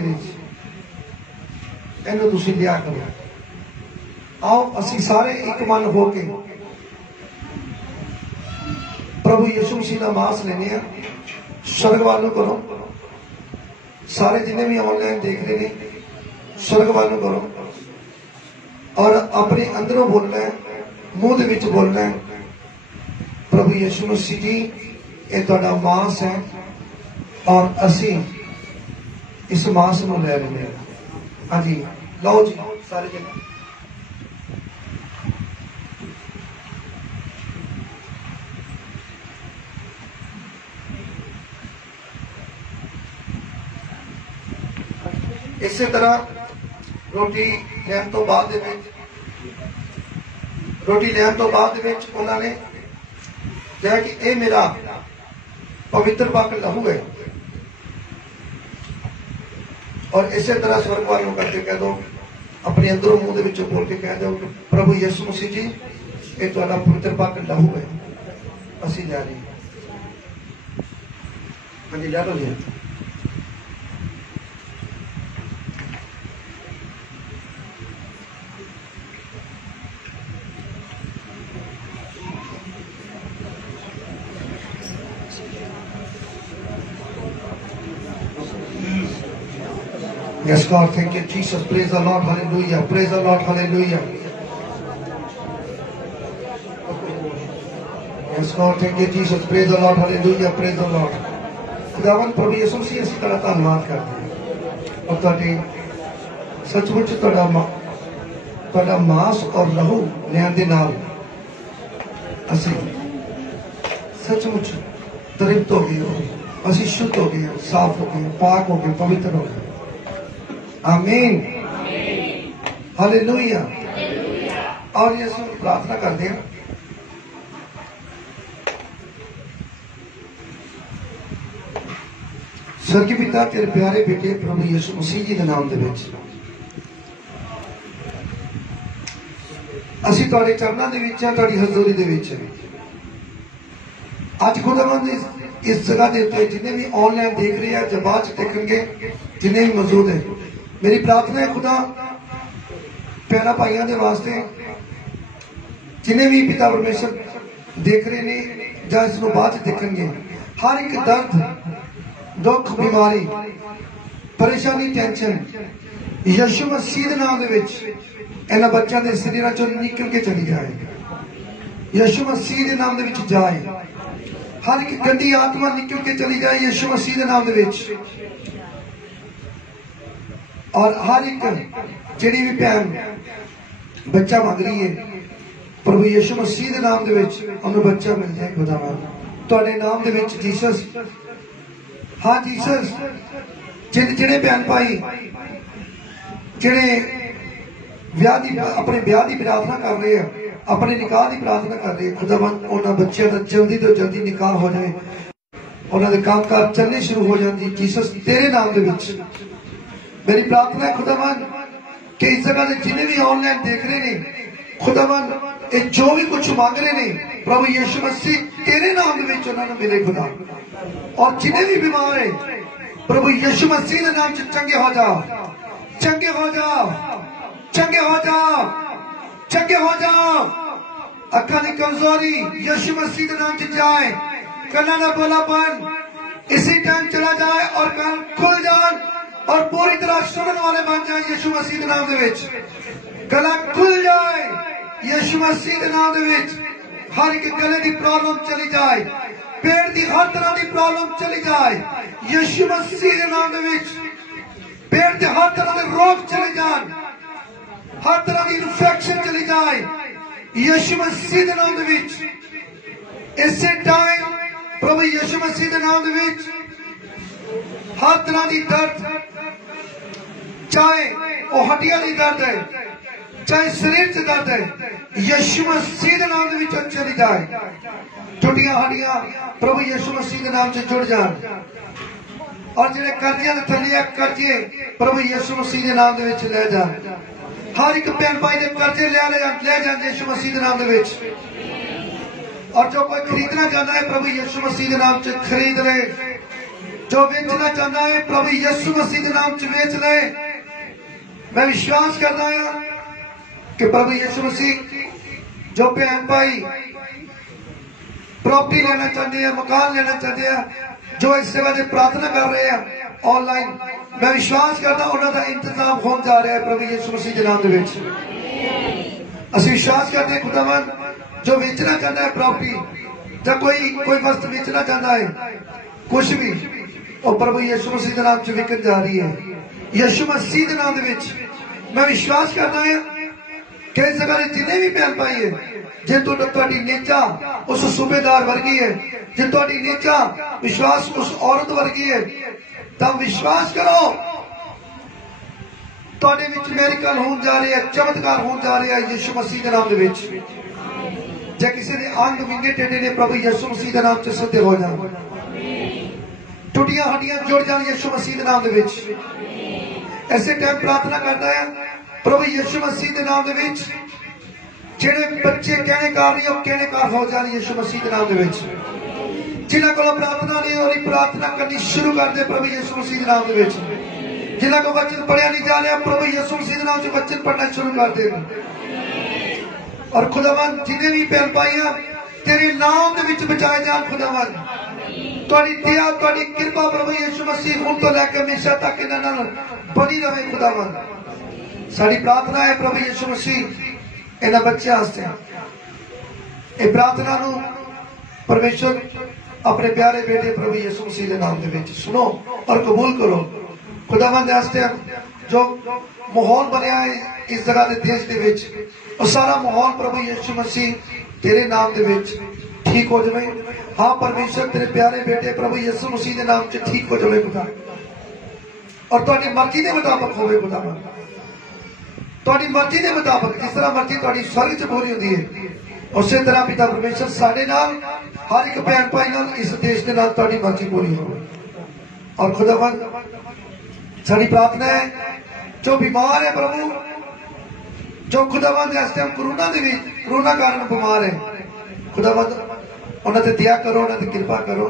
इन्हू तुसीं लिया करो। आओ असी सारे एक मन होके प्रभु यीशु मसीह का मांस लेने स्वर्ग वालों करो सारे जिन्हें भी ऑनलाइन देख रहे हैं स्वर्ग वालों करो और अपने अंदरों बोलना है, मुंह दे विच बोलना है, प्रभु यीशु मसीह जी ये तुहाडा मांस है और असी इस मांस नूं लै रहे हैं। हाँ जी, लो जी सारे जने। इसी तरह रोटी लैन तो बाद उन्होंने कहा कि ये मेरा पवित्र पाक लहू है। और इसी तरह स्वर्ग वालों करके कह दो, अपने अंदरों मुंह के विचों बोल के कह दो कि प्रभु यीशु मसीह जी ये तुहाडा पवित्र पाक लहू है, असी जा रही। हाँ जी, लै लो जी। Yes, God, thank you, Jesus. Praise the Lord, hallelujah. Praise the Lord, hallelujah. Yes, God, thank you, Jesus. Praise the Lord, hallelujah. Praise the Lord. खुदावन प्रभु यीशु मसीह ਅਸੀਂ ਤੁਹਾਡਾ ਧੰਨਵਾਦ ਕਰਦੇ ਹਾਂ और ਤੁਹਾਡੇ सचमुच ਤੁਹਾਡਾ ਮਾਸ और लहू ਲੈਣ ਦੇ ਨਾਲ ਅਸੀਂ सचमुच तृप्त हो गए, ਅਸੀਂ शुद्ध हो गए, साफ हो गए, पाक हो गए, पवित्र हो गए। आमीन, हालेलुया। और ये सब प्रार्थना करते हैं स्वर्गीय पिता तेरे प्यारे बेटे प्रभु यीशु मसीह जी के नाम दे विच ਅਸੀਂ ਤੁਹਾਡੇ ਚਰਨਾਂ ਦੇ ਵਿੱਚ ਹਾਂ, ਤੁਹਾਡੀ ਹਜ਼ੂਰੀ ਦੇ ਵਿੱਚ ਅੱਜ ਖੁਦਾਵੰਦ इस जगह के उत्ते जिन्हें भी ऑनलाइन देख रहे हैं, जब बाद देखेंगे जिन्हें भी मौजूद है, मेरी प्रार्थना है खुदा प्यारा भाइयों के वास्ते जिन्हें भी पिता परमेश्वर देख रहे हैं या इस बाद देखेंगे, हर एक दर्द, दुख, बीमारी, परेशानी, टेंशन यीशु मसीह के नाम दे विच इन्हां बच्चों के शरीरों चों निकल के चली जाए, यीशु मसीह के नाम दे विच जाए। हर एक गंदी आत्मा निकल के चली जाए यीशु मसीह के नाम दे विच। और हर एक जिहड़ी भी भैन बच्चा मंग रही है प्रभु यीशु मसीह के नाम दे विच उन्हें बच्चा मिल जाए खुदावंद तुहाडे नाम दे विच जीसस। हाँ जीसस, जिहड़े भैन भाई जिहड़े अपने ब्याह की प्रार्थना कर रहे हैं, अपने निकाह की प्रार्थना कर रहे हैं, खुदावंद उन्होंने बच्चों का जल्दी तो जल्दी निकाह हो जाए, उन्होंने काम काज चलने शुरू हो जाए जीसस तेरे नाम दे विच। मेरी प्रार्थना है खुदावंद कि इस जगह से जिन्हें भी ऑनलाइन देख रहे हैं खुदावंद ये जो भी कुछ मांग रहे हैं प्रभु यीशु मसीह तेरे नाम दे विच उन्होंने मिले खुदा। और जिन्हें भी बीमार है प्रभु यीशु मसीह के नाम से चंगे हो जाओ, चंगे हो जाओ, चंगे हो जाओ, चंगे हो जाओ। अखा की कमजोरी यीशु मसीह के नाम से जाए, कन्ना का बोलापन इसी टाइम चला जाए और कान खुल जाए और पूरी तरह सुनने वाले बन जाए यीशु मसीह के नाम दे विच। गला खुल जाए यीशु मसीह के नाम दे विच। हर एक गले की प्रॉब्लम चली जाए, पेट की हर तरह की प्रॉब्लम चली जाए यीशु मसीह के नाम दे विच। पेट के हर तरह के रोग चले जाए, हर तरह की इन्फेक्शन चली जाए यीशु मसीह के नाम दे विच। इसे टाइम प्रभु यीशु मसीह के नाम दे विच हर तरह की दर्द, चाहे वो हड्डियां की दर्द है, चाहे शरीर से दर्द है, यीशु मसीह के नाम दे विच चली जाए। टूटियां हड्डियां प्रभु यीशु मसीह के नाम से जुड़ जाए। और जिहड़े कर्जियां दे थल्ले कर्जे प्रभु यीशु मसीह के नाम दे विच ले जाए। हर एक भैन भाई के कर्जे ले जाए यीशु मसीह के नाम दे विच। और जो कोई खरीदना चाहता है प्रभु यीशु मसीह के नाम से खरीद ले, जो बेचना चाहता है प्रभु यीशु मसीह के नाम से बेच ले। मैं विश्वास करता हूं कि प्रभु यीशु मसीह जो भैन भाई प्रॉपर्टी लेना चाहते हैं, मकान लेना चाहते हैं, जो इस जगह से प्रार्थना कर रहे हैं ऑनलाइन, मैं विश्वास करता उन्होंने इंतजाम हो जा रहा है प्रभु यीशु मसीह के नाम दे असि विश्वास करते हैं खुदावन जो बेचना चाहता है प्रॉपर्टी या कोई वस्तु बेचना चाहता है कुछ भी और प्रभु यीशु मसीह के नाम च विकन जा रही है यीशु मसीह के नाम दे मैं विश्वास करता है कि इस जगह जिन्हें भी भैन भाई है जे तुहाडी नेचा उस सूबेदार वर्गी है जे तुहाडी नेचा विश्वास उस औरत वर्गी है तब विश्वास करो तुहाडे विच मेरिकल होण जा रहे हैं चमत्कार होण जा रहे हैं यीशु मसीह के नाम दे विच जे किसी ने अंग विंगे टेढ़े ने प्रभु यीशु मसीह के नाम च सिद्धे हो जाण टूटियां हड्डियां जुड़ जाण यीशु मसीह के नाम दे विच ऐसे टाइम प्रार्थना करता है प्रभु यीशु मसीह के नाम दे विच जेड़े बच्चे कहने कार नहीं कहने कार हो जाने यीशु मसीह के नाम दे विच जिन्हां कोल प्रार्थना नहीं हो रही प्रार्थना करनी शुरू कर दे प्रभु यीशु मसीह के नाम दे विच जिन्हां को वचन पढ़िया नहीं जा रहा प्रभु यीशु मसीह के नाम से वचन पढ़ना शुरू कर दे और खुदावन जिन्हें भी भैन भाइयां तेरे नाम दे विच बचाए जान खुदावन तुहाडी दया तुहाडी कृपा प्रभु यीशु मसीह हुण तो लेके हमेशा तक इन्हां नाल बनी रहे खुदावन साडी प्रार्थना है प्रभु यीशु मसीह इन्हां बच्चों वास्ते ये प्रार्थना नूं परमेश्वर अपने प्यारे बेटे प्रभु यीशु मसीह के नाम दे विच सुनो और कबूल करो खुदावंद वास्ते जो माहौल बनया है इस जगह के देश के विच और सारा माहौल प्रभु यीशु मसीह तेरे नाम दे विच ठीक हो जाए हाँ परमेश्वर तेरे प्यारे बेटे प्रभु यीशु मसीह के नाम से ठीक हो जाए खुदा और तुहाडी मर्जी के मुताबिक होवे खुदावंद तुहाडी मर्जी के मुताबिक जिस तरह मर्जी तुहाडी स्वर्ग च पूरी होती है उस तरह पिता परमेश्वर साडे नाल हर एक भैन भाई नाल इस देश के नाल तुहाडी मर्जी पूरी हो और खुदावंद साडी प्रार्थना है जो बीमार है प्रभु जो खुदावंद इस टाइम कोरोना कारण बीमार है खुदावंद उन्होंने दया करो उन्होंने कृपा करो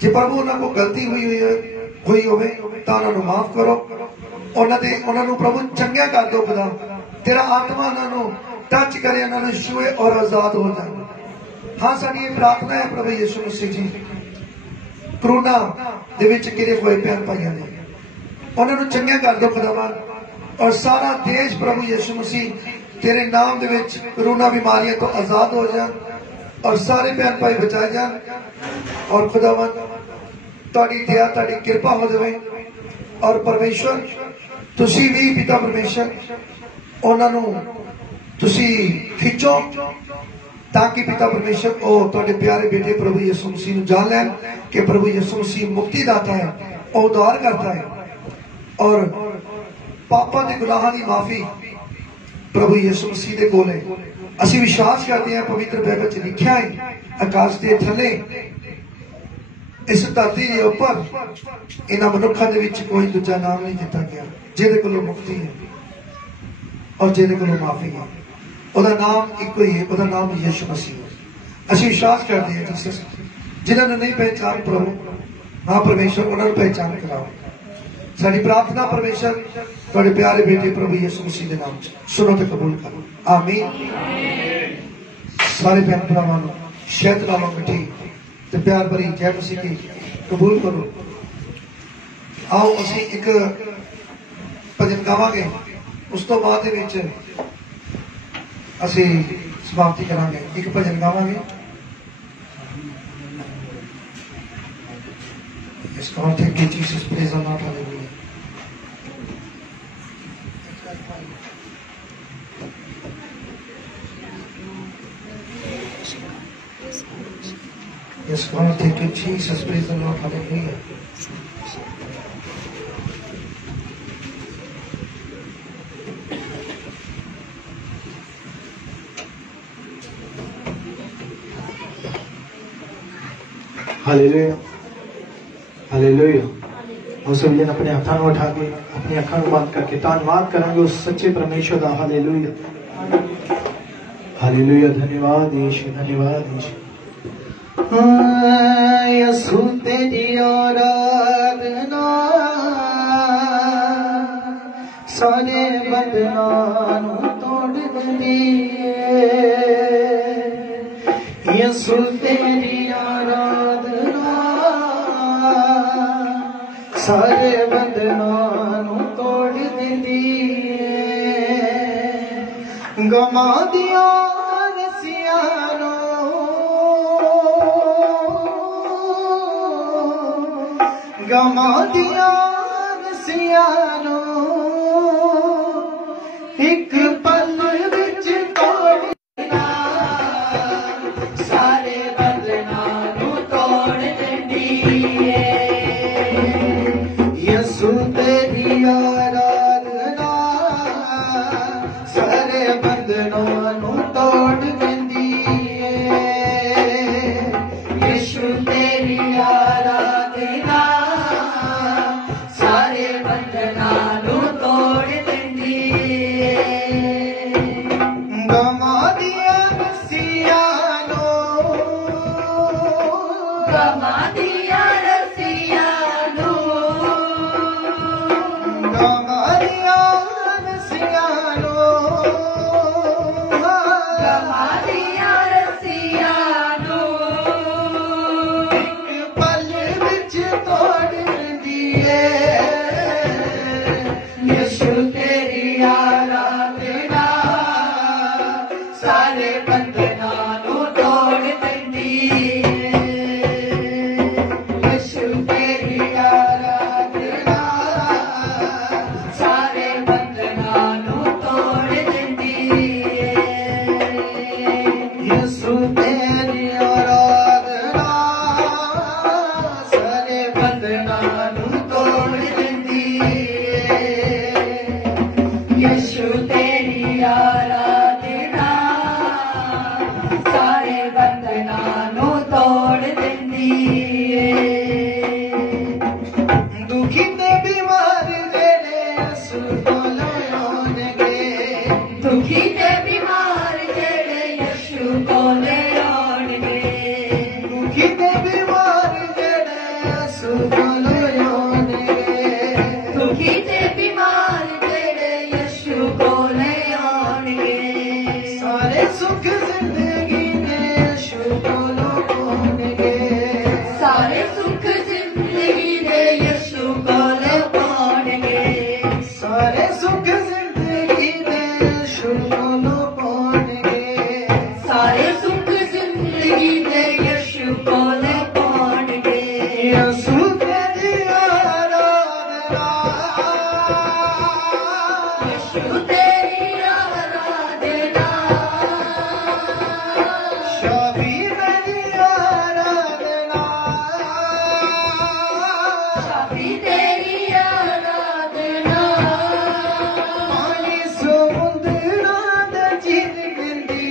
जे प्रभु उन्होंने को गलती हुई होवे तो उन्होंने माफ करो उन्होंने प्रभु चंगा कर दो खुदा तेरा आत्मा उन्होंने टच करे उन्होंने छुए और आजाद हो जाए हाँ साडी ये प्रार्थना है प्रभु यीशु मसीह जी कोरोना दे विच घिरे हुए भैन भाइयों ने उन्होंने चंगा कर दो खुदावन और सारा देश प्रभु यीशु मसीह तेरे नाम दे विच कोरोना बीमारियों तो आजाद हो जाए और सारे भैन भाई बचाए जान और खुदावन तुहाडी दया तुहाडी कृपा हो जाए और परमेश्वर तुसी भी पिता परमेश्वर उन्होंने तुसी खिंचो ताकि पिता परमेश्वर ओ तुहाडे प्यारे बेटे प्रभु यीशु मसीह जान लैन कि प्रभु यीशु मसीह मुक्ति दाता है और उद्धार करता है और पापा के गुनाहों की माफी प्रभु यीशु मसीह के कोल है असी विश्वास करते हैं पवित्र बाइबल च लिखा है आकाश के थले इस धरती के उपर इन्हां मनुखां दे विच कोई दूजा नाम नहीं दिता गया जिहदे कोलों मुक्ति है और जिहदे कोलों माफी है ओदा नाम एक ही है ओदा नाम यीशु मसीह है असी विश्वास करते हैं जिस जिन्होंने नहीं पहचान प्रभु हाँ परमेश्वर उन्होंने पहचान कराओ साडी प्रार्थना परमेश्वर तुहाडे प्यारे बेटे प्रभु यीशु मसीह के नाम सुनो तो कबूल करो आमीन सारे भैन भरावां नूं शैद नालों मिठी ते प्यार भरी जय मसीह की कबूल करो आओ असीं एक भजन गावांगे उस तो बाद दे विच असीं समाप्ति करांगे एक भजन गावांगे Yes, God, thank you, Jesus. Praise the Lord. Hallelujah. Yes, God, thank you, Jesus. Praise the Lord. Hallelujah. Hallelujah. Hallelujah और सभी जन अपने हाथों को उठा के अपनी अखां को बंद करके धन्यवाद करेंगे उस सच्चे परमेश्वर का हालेलुया हालेलुया धन्यवाद यीशु धन्यवाद यीशु यसु तेरी आराधना सारे बंधनां तोड़ दी यसु तेरी आराधना सारे बंधनां नूं तोड़ दिंदी गमा दिया रस्सियां गमा दिया रस्सियां एक पल विच तोड़ दिया सारे बंधनां नूं तोड़ दिंदी यसु तेरी आराधना सारे बंधनां नूं तोड़ दिंदी यीशु तेरी आराधना सारे बंधनां नूं तोड़ दिंदी गमा दिया रस्सियां गमा दिया सारे बंधनां नूं तोड़ दिंदी यीशु तेरी आराधना सारे बंधनां नूं तोड़ दिंदी यीशु तेरी आराधना सारे बंधनां नूं तोड़ दिंदी यीशु तेरी आराधना सारे बंधनां नूं तोड़ दिंदी दुखी ते बीमार जेड़े यसु कोलों आउणगे दुखी ते बीमार जेड़े यीशु कोलों आउणगे दुखी ते बीमार जेड़े यसु कोलों आउणगे दुखी ते बीमार जेड़े यीशु कोलों आउणगे सारे सुख जिंदगी ने यीशु कोलों पाउणगे सारे सुख जिंदगी ने यीशु कोलों पाउणगे सारे सुख जिंदगी ने यीशु कोलों पाउणगे सारे सुख जिंदगी ने यीशु कोलों पाउणगे यीशु तेरी आराधना यीशु तेरी आराधना शाबी तेरी आराधना शाबी तेरी आराधना पानी समुंदरा दा जीत गिंदी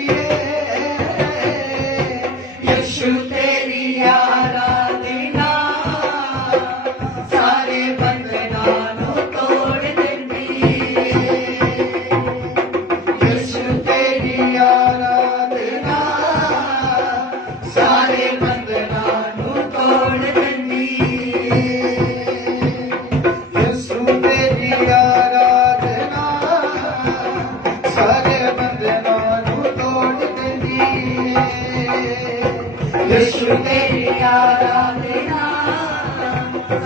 यीशु तेरी आराधना सारे बंधनां नूं तोड़ दिंदी यीशु तेरी आराधना सारे बंधनां नूं तोड़ दिंदी यीशु तेरी आराधना सारे बंधनां नूं तोड़ दिंदी यीशु तेरी आराधना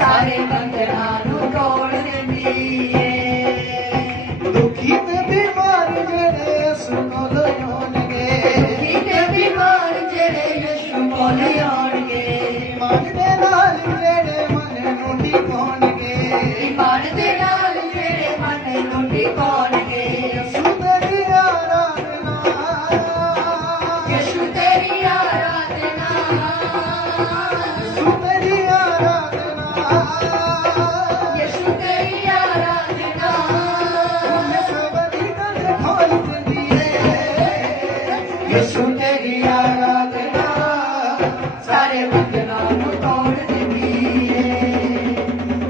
सारे बंधनां नूं तोड़ दिंदी दुखी ते बीमार जेड़े यीशु कोलों आउणगे दुखी ते बीमार जेड़े यीशु कोलों आउणगे ईमान दे नाल जेड़े मन नूं टिकाउणगे ईमान दे नाल जेड़े मन नूं टिकाउणगे यीशु तेरी आराधना यीशु तेरी आराधना यीशु तेरी आराधना यीशु तेरी आराधना सबदी गल खोल दिंदी यीशु तेरी आराधना सारे बंधनां नूं तोड़ दिंदी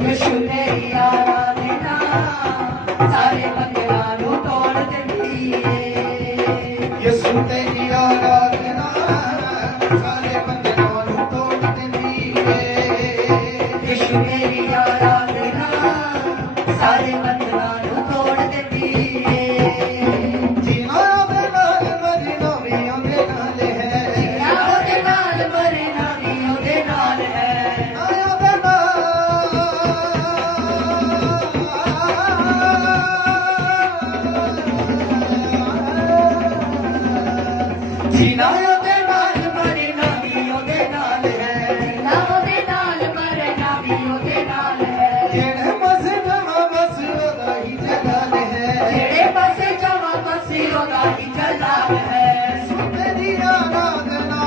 यीशु तेरी आराधना सारे बंधनां नूं तोड़ दिंदी यीशु तेरी आराधना सारे बंधनां नूं तोड़ दिंदी यीशु तेरी आराधना सारे बंधनां नूं तोड़ दिंदी जीना दे नाल मरना भी ओदे नाल है जीना दे नाल मरना भी ओदे नाल है आया दे नाल जेड़े पासे जावा बस ओदा ही जलाल है जेड़े पासे जावा बस ओदा ही जलाल है यीशु तेरी आराधना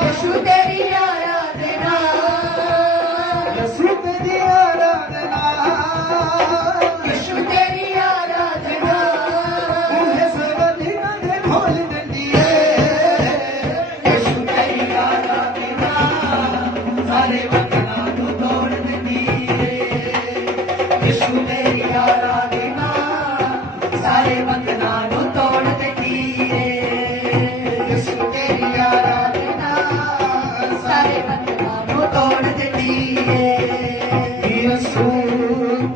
यीशु तेरी आराधना यीशु तेरी आराधना यीशु तेरी आराधना मुझे सबदी ना दे खोल देती है यीशु तेरी आराधना सारे वतना तू तोड़ देती है यीशु तेरी आराधना सारे वतना तू तोड़ देती है यीशु तेरी आराधना सारे वतना तू तोड़ देती है यीशु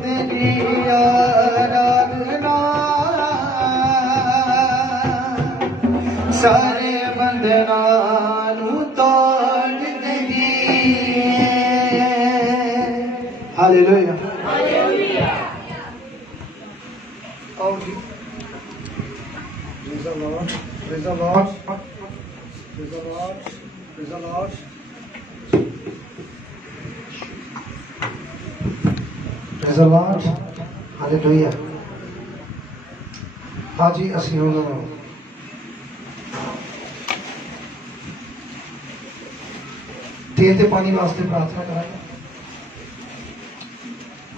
तेरी आराधना सारे बंधना नू तोड़ देती है हालेलुया। और जी praise the Lord, praise the Lord, praise the Lord, praise the Lord. Praise the Lord, hallelujah. हाँ जी, ਅਸੀਂ ਹੁਣ तेल ते पानी वास्ते प्रार्थना करांगे।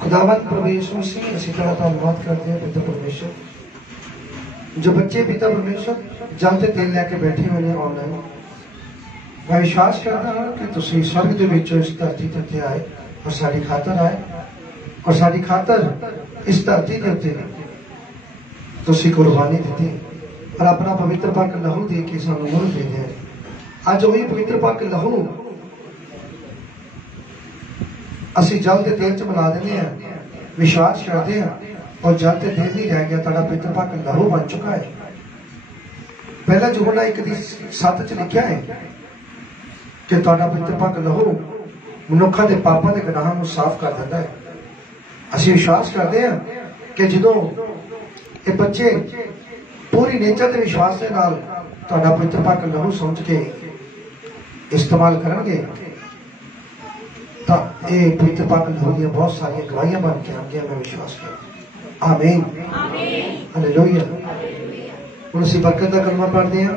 खुदावंद परमेश्वर मसीह, ਅਸੀਂ तेरा धन्यवाद करते हैं पिता परमेश्वर, जो बच्चे पिता परमेश्वर जल ते तेल लैके बैठे हुए हैं ऑनलाइन। मैं विश्वास करता हूं कि तुसीं स्वर्ग दे विचों इस धरती ते आए और साडी खातर आए और साडी खातर इस धरती के उत्ते तुसीं कुर्बानी दी और अपना पवित्र पक लहू दे के सानू मोल दे दिया। अज वही पवित्र पक लहू ਅਸੀਂ जल के तेल च मिला देने हैं, विश्वास करते हैं और जल के तेल नहीं रह गया, तुहाडा पवित्र पक लहू बन चुका है। पहला यूहन्ना 1:7 च लिखा है कि तुहाडा पवित्र पक लहू मनुखा के पापों के गुनाहों को साफ कर देता है। ਅਸੀਂ विश्वास करते हैं कि जो ये बच्चे पूरी नेचर के विश्वास के नाल तुहाडा पवित्र पक लहू समझ के इस्तेमाल करेंगे तो ये पवित्र पक लहू दी बहुत सारी गवाहियां बन के आगे मैं विश्वास करता। आमीन, हालेलुया। हुण असीं बरकत का कलमा पढ़ते हैं।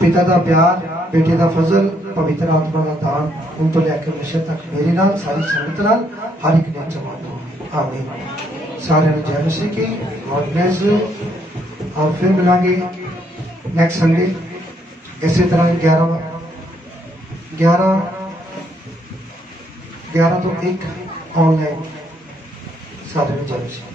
पिता का प्यार, बेटे का फजल, पवित्र आत्मा का दान उन तो लैके हमेशा तक मेरे नाल सारी संगत नाल हर एक ने जमा हो। आमीन। सारे ने जय मसीह की, गॉड ब्लेस यू। और फिर मिलांगे नेक्स्ट संडे इसी तरह 11 तो 1 ऑनलाइन। सारे ने जय मसीह।